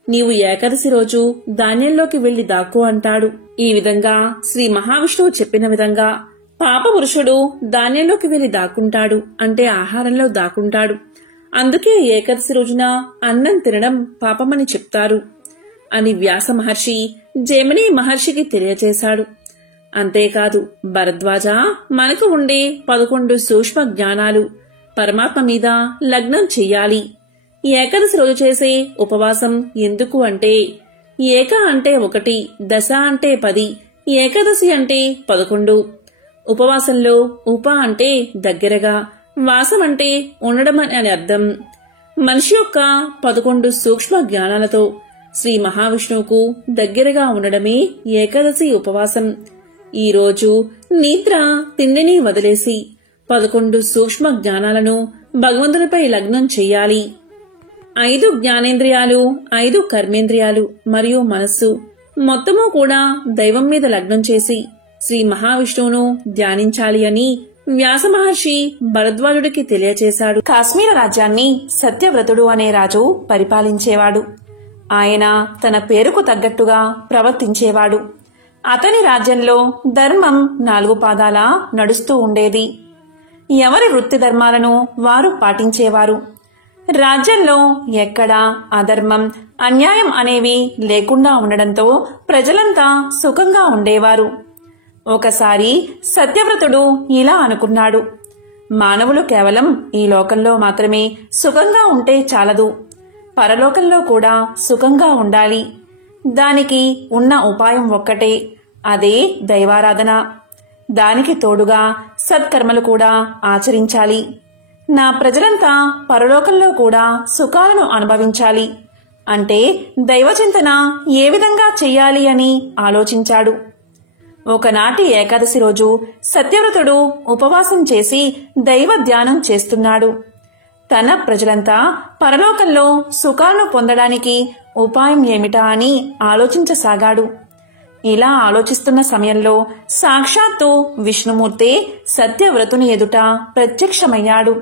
నీవు ఏకాదశి రోజు ధాన్యంలోకి వెళ్లి దాక్కో అంటాడు. ఈ విధంగా శ్రీ మహావిష్ణువు చెప్పిన విధంగా పాపపురుషుడు ధాన్యంలోకి వెళ్లి దాక్కుంటాడు, అంటే ఆహారంలో దాక్కుంటాడు. అందుకే ఏకాదశి రోజున అన్నం తినడం పాపమని చెప్తారు అని వ్యాస మహర్షి జైమిని మహర్షికి తెలియచేశాడు. అంతేకాదు, భరద్వాజ, మనకు ఉండే 11 సూక్ష్మ జ్ఞానాలు పరమాత్మ మీద లగ్నం చెయ్యాలి. ఏకాదశి రోజు చేసే ఉపవాసం ఎందుకు అంటే, ఏక అంటే 1, దశ అంటే 10, ఏకాదశి అంటే 11. ఉపవాసంలో ఉప అంటే దగ్గరగా, వాసం అంటే ఉండడం అని అర్థం. మనిషి యొక్క 11 సూక్ష్మ జ్ఞానాలతో శ్రీ మహావిష్ణువుకు దగ్గరగా ఉండడమే ఏకాదశి ఉపవాసం. ఈరోజు నిద్ర తిండిని వదిలేసి 11 సూక్ష్మ జ్ఞానాలను భగవంతునిపై లగ్నం చెయ్యాలి. 5 జ్ఞానేంద్రియాలు, 5 కర్మేంద్రియాలు మరియు మనస్సు మొత్తము కూడా దైవం మీద లగ్నం చేసి శ్రీ మహావిష్ణువును ధ్యానించాలి అని వ్యాస మహర్షి భరద్వాజుడికి తెలియచేశాడు. కాశ్మీర రాజ్యాన్ని సత్యవ్రతుడు అనే రాజు పరిపాలించేవాడు. ఆయన తన పేరుకు తగ్గట్టుగా ప్రవర్తించేవాడు. అతని రాజ్యంలో ధర్మం 4 పాదాల నడుస్తూ ఉండేది. ఎవరి వృత్తి ధర్మాలను వారు పాటించేవారు. రాజ్యంలో ఎక్కడా అధర్మం, అన్యాయం అనేవి లేకుండా ఉండడంతో ప్రజలంతా సుఖంగా ఉండేవారు. ఒకసారి సత్యవ్రతుడు ఇలా అనుకున్నాడు, మానవులు కేవలం ఈ లోకంలో మాత్రమే సుఖంగా ఉంటే చాలదు, పరలోకంలో కూడా సుఖంగా ఉండాలి. దానికి ఉన్న ఉపాయం ఒక్కటే, అదే దైవారాధన. దానికి తోడుగా సత్కర్మలు కూడా ఆచరించాలి. నా ప్రజలంతా పరలోకంలో కూడా సుఖాలను అనుభవించాలి అంటే దైవచింతన ఏ విధంగా చెయ్యాలి అని ఆలోచించాడు. ఒకనాటి ఏకాదశి రోజు సత్యవ్రతుడు ఉపవాసం చేసి దైవ ధ్యానం చేస్తున్నాడు. తన ప్రజలంతా పరలోకంలో సుఖాలను పొందడానికి ఉపాయం ఏమిటా అని ఆలోచించసాగాడు. ఇలా ఆలోచిస్తున్న సమయంలో సాక్షాత్తు విష్ణుమూర్తే సత్యవ్రతుని ఎదుట ప్రత్యక్షమయ్యాడు.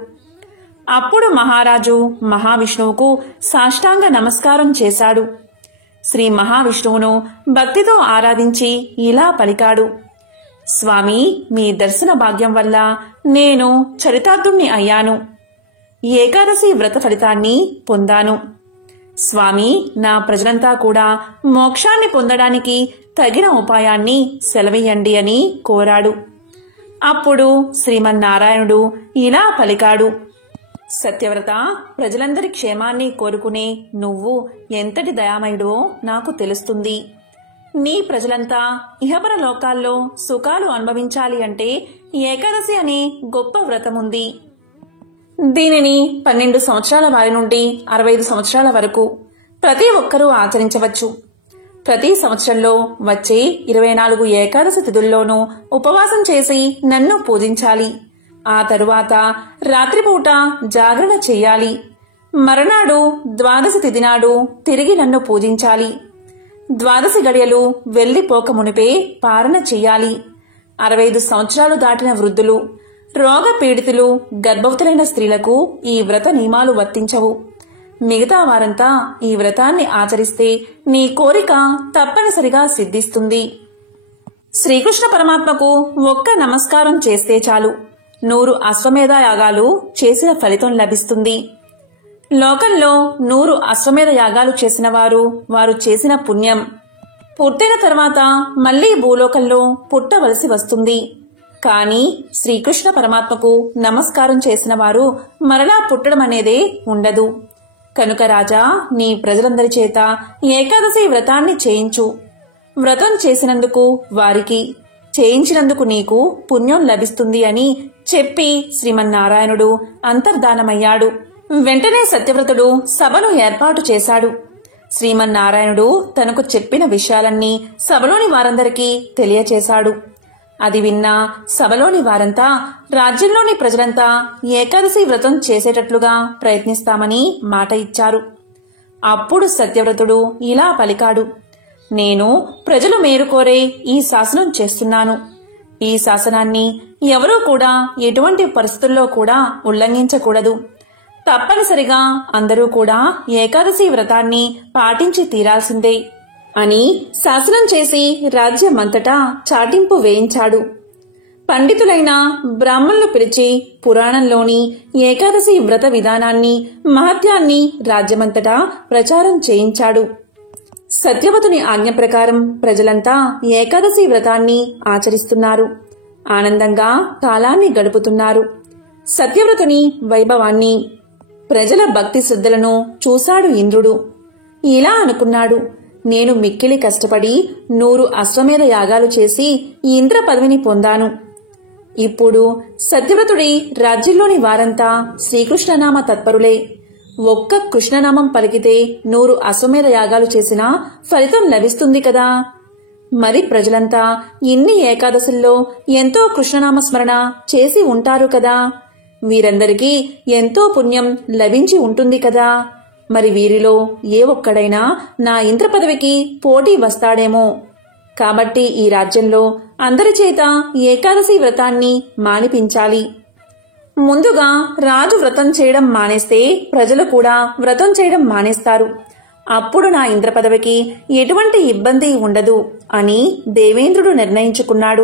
అప్పుడు మహారాజు మహావిష్ణువుకు సాష్టాంగ నమస్కారం చేశాడు. శ్రీ మహావిష్ణువును భక్తితో ఆరాధించి ఇలా పలికాడు, స్వామి, మీ దర్శన భాగ్యం వల్ల నేను చరితార్థుణ్ణి అయ్యాను. ఏకాదశి వ్రత ఫలితాన్ని పొందాను. స్వామి, నా ప్రజలంతా కూడా మోక్షాన్ని పొందడానికి తగిన ఉపాయాన్ని సెలవీయండి అని కోరాడు. అప్పుడు శ్రీమన్నారాయణుడు ఇలా పలికాడు, సత్యవ్రత, ప్రజలందరి క్షేమాన్ని కోరుకునే నువ్వు ఎంతటి దయామయుడో నాకు తెలుస్తుంది. నీ ప్రజలంతా ఇహపర లోకాల్లో సుఖాలు అనుభవించాలి అంటే ఏకాదశి అనే గొప్ప వ్రతముంది. దీనిని 12 సంవత్సరాల వారి నుండి 65 సంవత్సరాల వరకు ప్రతి ఒక్కరూ ఆచరించవచ్చు. ప్రతి సంవత్సరంలో వచ్చే 24 ఏకాదశి తిథుల్లోనూ ఉపవాసం చేసి నన్ను పూజించాలి. ఆ తరువాత రాత్రిపూట జాగరణ చెయ్యాలి. మరునాడు ద్వాదశి తిథి నాడు తిరిగి నన్ను పూజించాలి. ద్వాదశి గడియలు వెళ్లిపోక మునిపే పారణ చెయ్యాలి. 65 సంవత్సరాలు దాటిన వృద్ధులు, రోగ పీడితులు, గర్భవతులైన స్త్రీలకు ఈ వ్రత నియమాలు వర్తించవు. మిగతా వారంతా ఈ వ్రతాన్ని ఆచరిస్తే నీ కోరిక తప్పనిసరిగా సిద్ధిస్తుంది. శ్రీకృష్ణ పరమాత్మకు ఒక్క నమస్కారం చేస్తే చాలు 100 అశ్వమేధ యాగాలు చేసిన ఫలితం లభిస్తుంది. లోకంలో 100 అశ్వమేధ యాగాలు చేసిన వారు చేసిన పుణ్యం పుట్టిన తర్వాత మళ్లీ భూలోకంలో పుట్టవలసి వస్తుంది. కానీ శ్రీకృష్ణ పరమాత్మకు నమస్కారం చేసిన వారు మరలా పుట్టడం అనేదే ఉండదు. కనుక రాజా, నీ ప్రజలందరి చేత ఏకాదశి వ్రతాన్ని చేయించు. వ్రతం చేసినందుకు వారికి, చేయించినందుకు నీకు పుణ్యం లభిస్తుంది అని చెప్పి శ్రీమన్నారాయణుడు అంతర్ధానమయ్యాడు. వెంటనే సత్యవ్రతుడు సభను ఏర్పాటు చేశాడు. శ్రీమన్నారాయణుడు తనకు చెప్పిన విషయాలన్నీ సభలోని వారందరికీ తెలియచేశాడు. అది విన్న సభలోని వారంతా రాజ్యంలోని ప్రజలంతా ఏకాదశి వ్రతం చేసేటట్లుగా ప్రయత్నిస్తామని మాట ఇచ్చారు. అప్పుడు సత్యవ్రతుడు ఇలా పలికాడు, నేను ప్రజలు మేలుకోరే ఈ శాసనం చేస్తున్నాను. ఈ శాసనాన్ని ఎవరూ కూడా ఎటువంటి పరిస్థితుల్లో కూడా ఉల్లంఘించకూడదు. తప్పనిసరిగా అందరూ కూడా ఏకాదశి వ్రతాన్ని పాటించి తీరాల్సిందే అని శాసనం చేసి రాజ్యమంతటా చాటింపు వేయించాడు. పండితులైన బ్రాహ్మణులు పిలిచి పురాణంలోని ఏకాదశి వ్రత విధానాన్ని, మహత్యాన్ని రాజ్యమంతటా ప్రచారం చేయించాడు. సత్యవతుని ఆజ్ఞ ప్రకారం ప్రజలంతా ఏకాదశి వ్రతాన్ని ఆచరిస్తున్నారు. ఆనందంగా కాలాన్ని గడుపుతున్నారు. సత్యవ్రతుని వైభవాన్ని, ప్రజల భక్తి శ్రద్ధలను చూశాడు ఇంద్రుడు. ఇలా అనుకున్నాడు, నేను మిక్కిలి కష్టపడి 100 అశ్వమేధ యాగాలు చేసి ఈ ఇంద్ర పదవిని పొందాను. ఇప్పుడు సత్యవ్రతుడి రాజ్యంలోని వారంతా శ్రీకృష్ణనామ తత్పరులే. ఒక్క కృష్ణనామం పలికితే 100 అశ్వమేధ యాగాలు చేసినా ఫలితం లభిస్తుంది కదా. మరి ప్రజలంతా ఇన్ని ఏకాదశుల్లో ఎంతో కృష్ణనామ స్మరణ చేసి ఉంటారు కదా. వీరందరికీ ఎంతో పుణ్యం లభించి ఉంటుంది కదా. మరి వీరిలో ఏ ఒక్కడైనా నా ఇంద్ర పదవికి పోటీ వస్తాడేమో. కాబట్టి ఈ రాజ్యంలో అందరి చేత ఏకాదశి వ్రతాన్ని మానిపించాలి. ముందుగా రాజు వ్రతం చేయడం మానేస్తే ప్రజలు కూడా వ్రతం చేయడం మానేస్తారు. అప్పుడు నా ఇంద్ర పదవికి ఎటువంటి ఇబ్బంది ఉండదు అని దేవేంద్రుడు నిర్ణయించుకున్నాడు.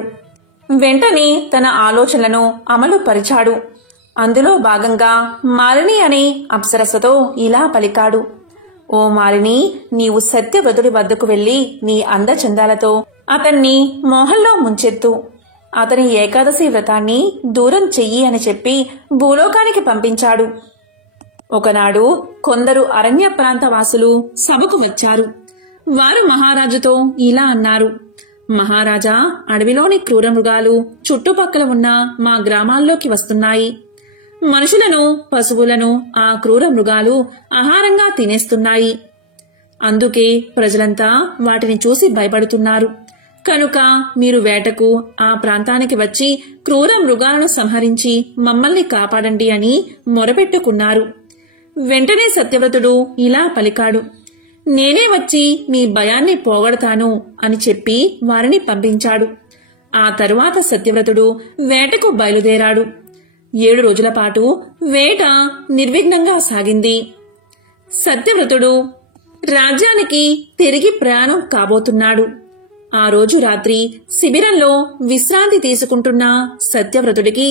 వెంటనే తన ఆలోచనలను అమలు పరిచాడు. అందులో భాగంగా మాలిని అనే అప్సరసతో ఇలా పలికాడు. ఓ మాలిని, నీవు సత్యవ్రతుడి వద్దకు వెళ్లి నీ అందచందాలతో అతన్ని మోహంలో ముంచెత్తు. అతని ఏకాదశి వ్రతాన్ని దూరం చెయ్యి అని చెప్పి భూలోకానికి పంపించాడు. ఒకనాడు కొందరు అరణ్య ప్రాంతవాసులు సభకు వచ్చారు. వారు మహారాజుతో ఇలా అన్నారు. మహారాజా, అడవిలోని క్రూర మృగాలు చుట్టుపక్కల ఉన్న మా గ్రామాల్లోకి వస్తున్నాయి. మనుషులను, పశువులను ఆ క్రూర మృగాలు ఆహారంగా తినేస్తున్నాయి. అందుకే ప్రజలంతా వాటిని చూసి భయపడుతున్నారు. కనుక మీరు వేటకు ఆ ప్రాంతానికి వచ్చి క్రూర మృగాలను సంహరించి మమ్మల్ని కాపాడండి అని మొరపెట్టుకున్నారు. వెంటనే సత్యవ్రతుడు ఇలా పలికాడు. నేనే వచ్చి మీ భయాన్ని పోగొడతాను అని చెప్పి వారిని పంపించాడు. ఆ తరువాత సత్యవ్రతుడు వేటకు బయలుదేరాడు. 7 రోజుల పాటు వేట నిర్విఘ్నంగా సాగింది. సత్యవ్రతుడు రాజ్యానికి తిరిగి ప్రయాణం కాబోతున్నాడు. ఆ రోజు రాత్రి శిబిరంలో విశ్రాంతి తీసుకుంటున్న సత్యవ్రతుడికి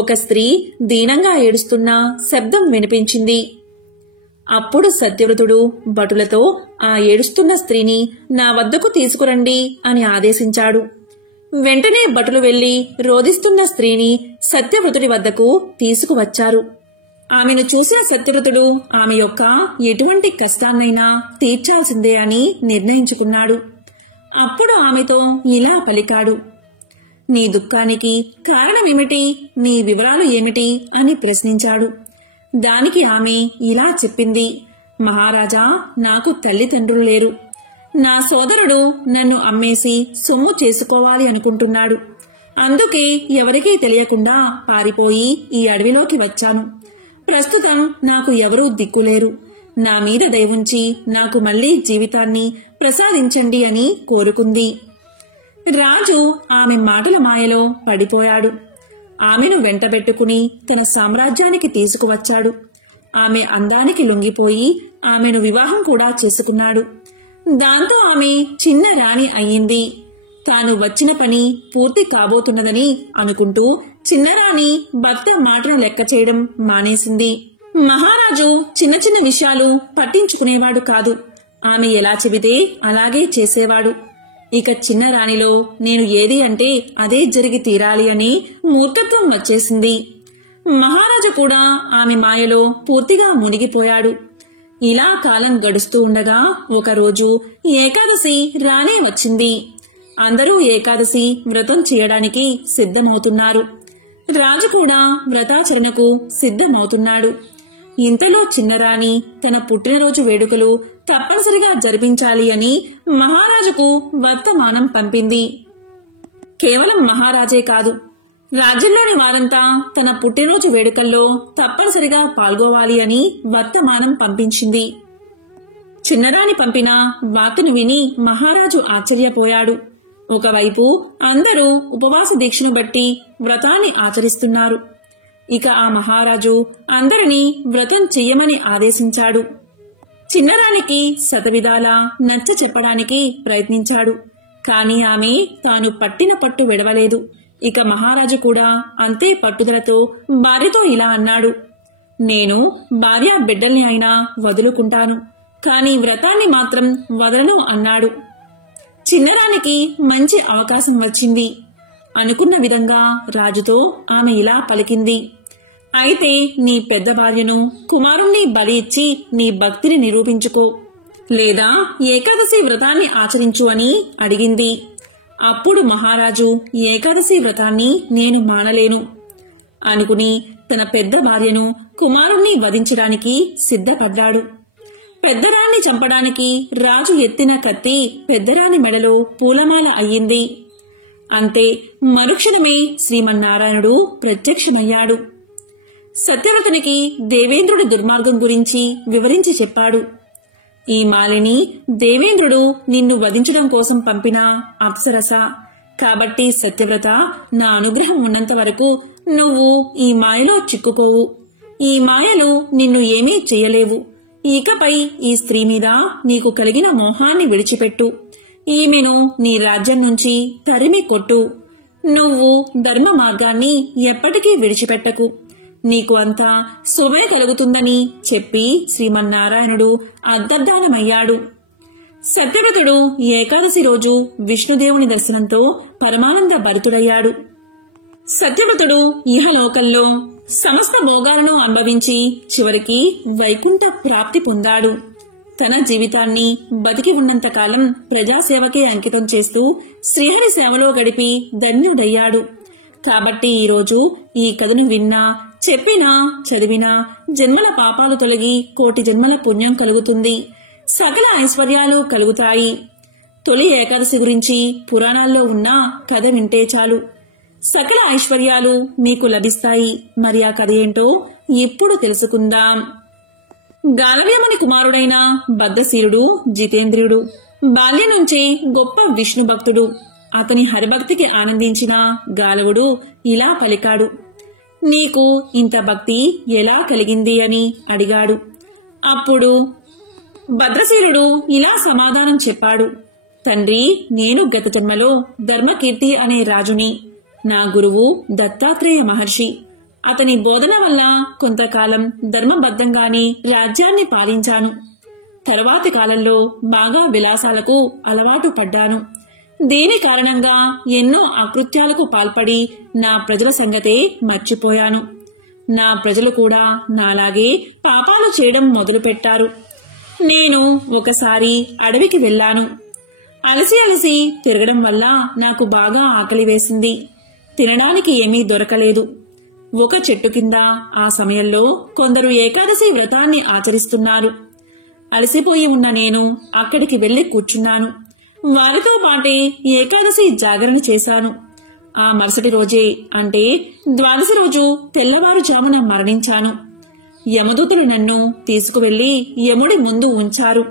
ఒక స్త్రీ దీనంగా ఏడుస్తున్న శబ్దం వినిపించింది. అప్పుడు సత్యవ్రతుడు భటులతో ఆ ఏడుస్తున్న స్త్రీని నా వద్దకు తీసుకురండి అని ఆదేశించాడు. వెంటనే భటులు వెళ్లి రోదిస్తున్న స్త్రీని సత్యవ్రతుడి వద్దకు తీసుకువచ్చారు. ఆమెను చూసిన సత్యవ్రతుడు ఆమె యొక్క ఎటువంటి కష్టాన్నైనా తీర్చాల్సిందే అని నిర్ణయించుకున్నాడు. అప్పుడు ఆమెతో ఇలా పలికాడు. నీ దుఃఖానికి కారణమేమిటి? నీ వివరాలు ఏమిటి అని ప్రశ్నించాడు. దానికి ఆమె ఇలా చెప్పింది. మహారాజా, నాకు తల్లిదండ్రులు లేరు. నా సోదరుడు నన్ను అమ్మేసి సొమ్ము చేసుకోవాలి అనుకుంటున్నాడు. అందుకే ఎవరికీ తెలియకుండా పారిపోయి ఈ అడవిలోకి వచ్చాను. ప్రస్తుతం నాకు ఎవరూ దిక్కులేరు. నా మీద దయవుంచి నాకు మళ్లీ జీవితాన్ని ప్రసాదించండి అని కోరుకుంది. రాజు ఆమె మాటల మాయలో పడిపోయాడు. ఆమెను వెంటబెట్టుకుని తన సామ్రాజ్యానికి తీసుకువచ్చాడు. ఆమె అందానికి లొంగిపోయి ఆమెను వివాహం కూడా చేసుకున్నాడు. దాంతో ఆమె చిన్న రాణి అయ్యింది. తాను వచ్చిన పని పూర్తి కాబోతున్నదని అనుకుంటూ చిన్నరాణి భర్త మాటను లెక్క చేయడం మానేసింది. మహారాజు చిన్న చిన్న విషయాలు పట్టించుకునేవాడు కాదు. ఆమె ఎలా చెబితే అలాగే చేసేవాడు. ఇక చిన్న రాణిలో నేను ఏది అంటే అదే జరిగి తీరాలి అని మూర్ఖత్వం వచ్చేసింది. మహారాజు కూడా ఆమె మాయలో పూర్తిగా మునిగిపోయాడు. ఇలా కాలం గడుస్తూ ఉండగా ఒకరోజు ఏకాదశి రానే వచ్చింది. అందరూ ఏకాదశి వ్రతం చేయడానికి సిద్ధమవుతున్నారు. రాజు కూడా వ్రతాచరణకు సిద్ధమవుతున్నాడు. ఇంతలో చిన్నరాణి తన పుట్టినరోజు వేడుకలు తప్పనిసరిగా జరిపించాలి అని మహారాజుకు వర్తమానం పంపింది. కేవలం మహారాజే కాదు, రాజ్యంలోని వారంతా తన పుట్టినరోజు వేడుకల్లో తప్పనిసరిగా పాల్గొవాలి అని వర్తమానం పంపించింది. చిన్నరాణి పంపిన వార్తను విని మహారాజు ఆశ్చర్యపోయాడు. ఒకవైపు అందరూ ఉపవాస దీక్షను బట్టి వ్రతాన్ని ఆచరిస్తున్నారు. ఇక ఆ మహారాజు అందరినీ వ్రతం చెయ్యమని ఆదేశించాడు. చిన్నరానికి శతవిధాలా నచ్చ చెప్పడానికి ప్రయత్నించాడు. కాని ఆమె తాను పట్టిన పట్టు విడవలేదు. ఇక మహారాజు కూడా అంతే పట్టుదలతో భార్యతో ఇలా అన్నాడు. నేను భార్య బిడ్డల్ని అయినా వదులుకుంటాను, కాని వ్రతాన్ని మాత్రం వదలను అన్నాడు. చిన్నరానికి మంచి అవకాశం వచ్చింది. అనుకున్న విధంగా రాజుతో ఆమె ఇలా పలికింది. అయితే నీ పెద్ద భార్యను, కుమారుణ్ణి బలి ఇచ్చి నీ భక్తిని నిరూపించుకో, లేదా ఏకాదశి వ్రతాన్ని ఆచరించు అని అడిగింది. అప్పుడు మహారాజు ఏకాదశి వ్రతాన్ని నేను మానలేను అనుకుని తన పెద్ద భార్యను, కుమారుణ్ణి వధించడానికి సిద్ధపడ్డాడు. పెద్దరాణ్ణి చంపడానికి రాజు ఎత్తిన కత్తి పెద్దరాణి మెడలో పూలమాల అయ్యింది. అంతే, మరుక్షణమే శ్రీమన్నారాయణుడు ప్రత్యక్షమయ్యాడు. సత్యవ్రతునికి దేవేంద్రుడి దుర్మార్గం గురించి వివరించి చెప్పాడు. ఈ మాలిని దేవేంద్రుడు నిన్ను వధించడం కోసం పంపిన అప్సరస. కాబట్టి సత్యవ్రత, నా అనుగ్రహం ఉన్నంత వరకు నువ్వు ఈ మాయలో చిక్కుకోవు. ఈ మాయలు నిన్ను ఏమీ చెయ్యలేవు. ఇకపై ఈ స్త్రీ మీద నీకు కలిగిన మోహాన్ని విడిచిపెట్టు. ఈమెను నీ రాజ్యం నుంచి తరిమి కొట్టు. నువ్వు ధర్మ మార్గాన్ని ఎప్పటికీ విడిచిపెట్టకు. నీకు అంతా శుభమే కలుగుతుందని చెప్పి శ్రీమన్నారాయణుడు అర్ధధానమయ్యాడు. సత్యవ్రతుడు ఏకాదశి రోజు విష్ణుదేవుని దర్శనంతో పరమానంద భరితుడయ్యాడు. సత్యవ్రతుడు ఇహలోకంలో సమస్త భోగాలను అనుభవించి చివరికి వైకుంఠ ప్రాప్తి పొందాడు. తన జీవితాన్ని బతికి ఉన్నంతకాలం ప్రజాసేవకే అంకితం చేస్తూ శ్రీహరి సేవలో గడిపి ధన్యుడయ్యాడు. కాబట్టి ఈరోజు ఈ కథను విన్నా, చెప్పినా, చదివినా జన్మల పాపాలు తొలగి కోటి జన్మల పుణ్యం కలుగుతుంది. సకల ఐశ్వర్యాలు కలుగుతాయి. తొలి ఏకాదశి గురించి పురాణాల్లో ఉన్న కథ వింటే చాలు, సకల ఐశ్వర్యాలు మీకు లభిస్తాయి. మరి ఆ కథ ఏంటో ఇప్పుడు తెలుసుకుందాం. గాలవ్యముని కుమారుడైన బద్ధశీలుడు జితేంద్రియుడు బాల్యం నుంచే గొప్ప విష్ణు భక్తుడు. అతని హరిభక్తికి ఆనందించిన గాలవుడు ఇలా పలికాడు. నీకు ఇంత భక్తి ఎలా కలిగింది అని అడిగాడు. అప్పుడు భద్రశీలుడు ఇలా సమాధానం చెప్పాడు. తండ్రి, నేను గత జన్మలో ధర్మకీర్తి అనే రాజుని. నా గురువు దత్తాత్రేయ మహర్షి. అతని బోధన వల్ల కొంతకాలం ధర్మబద్ధంగానే రాజ్యాన్ని పాలించాను. తర్వాతి కాలంలో బాగా విలాసాలకు అలవాటు పడ్డాను. దీని కారణంగా ఎన్నో అకృత్యాలకు పాల్పడి నా ప్రజల సంగతే మర్చిపోయాను. నా ప్రజలు కూడా నాలాగే పాపాలు చేయడం మొదలుపెట్టారు. నేను ఒకసారి అడవికి వెళ్లాను. అలసి తిరగడం వల్ల నాకు బాగా ఆకలి వేసింది. తినడానికి ఏమీ దొరకలేదు. ఒక చెట్టు కింద ఆ సమయంలో కొందరు ఏకాదశి వ్రతాన్ని ఆచరిస్తున్నారు. అలసిపోయి ఉన్న నేను అక్కడికి వెళ్లి కూర్చున్నాను. వారితో పాటే ఏకాదశి జాగరణ చేశాను. ఆ మరుసటి రోజే అంటే ద్వాదశి రోజు తెల్లవారుజామున మరణించాను. యమదూతలు నన్ను తీసుకువెళ్లి యముడి ముందు ఉంచారు.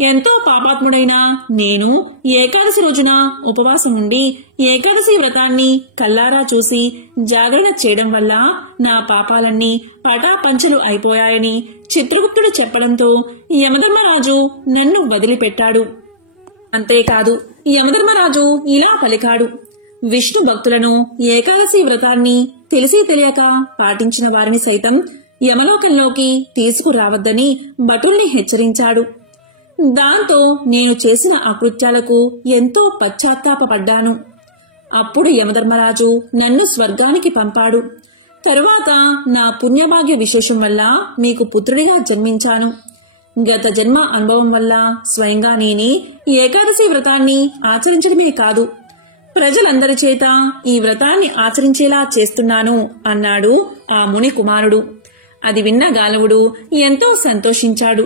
ఎంతో పాపాత్ముడైన నేను ఏకాదశి రోజున ఉపవాసం ఉండి ఏకాదశి వ్రతాన్ని కల్లారా చూసి జాగరణ చేయడం వల్ల నా పాపాలన్నీ పటాపంచలు అయిపోయాయని చిత్రగుప్తుడు చెప్పడంతో యమధర్మరాజు నన్ను వదిలిపెట్టాడు. అంతేకాదు, యమధర్మరాజు ఇలా పలికాడు. విష్ణు భక్తులను ఏకాదశి వ్రతాన్ని తెలిసి తెలియక పాటించిన వారిని సైతం యమలోకంలోకి తీసుకురావద్దని భటుల్ని హెచ్చరించాడు. దాంతో నేను చేసిన అకృత్యాలకు ఎంతో పశ్చాత్తాపపడ్డాను. అప్పుడు యమధర్మరాజు నన్ను స్వర్గానికి పంపాడు. తరువాత నా పుణ్యభాగ్య విశేషం వల్ల మీకు పుత్రుడిగా జన్మించాను. గత జన్మ అనుభవం వల్ల స్వయంగా నేనే ఏకాదశి వ్రతాన్ని ఆచరించడమే కాదు, ప్రజలందరి చేత ఈ వ్రతాన్ని ఆచరించేలా చేస్తున్నాను అన్నాడు ఆ ముని కుమారుడు. అది విన్న గాలవుడు ఎంతో సంతోషించాడు.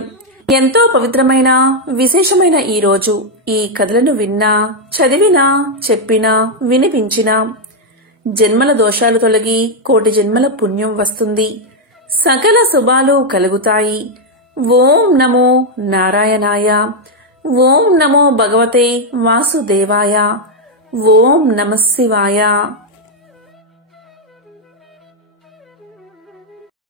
ఎంతో పవిత్రమైన విశేషమైన ఈ రోజు ఈ కథలను విన్నా, చదివినా, చెప్పినా, వినిపించినా జన్మల దోషాలు తొలగి కోటి జన్మల పుణ్యం వస్తుంది. సకల శుభాలు కలుగుతాయి. ఓం నమో నారాయణాయ. ఓం నమో భగవతే వాసుదేవాయ. ఓం నమః శివాయ.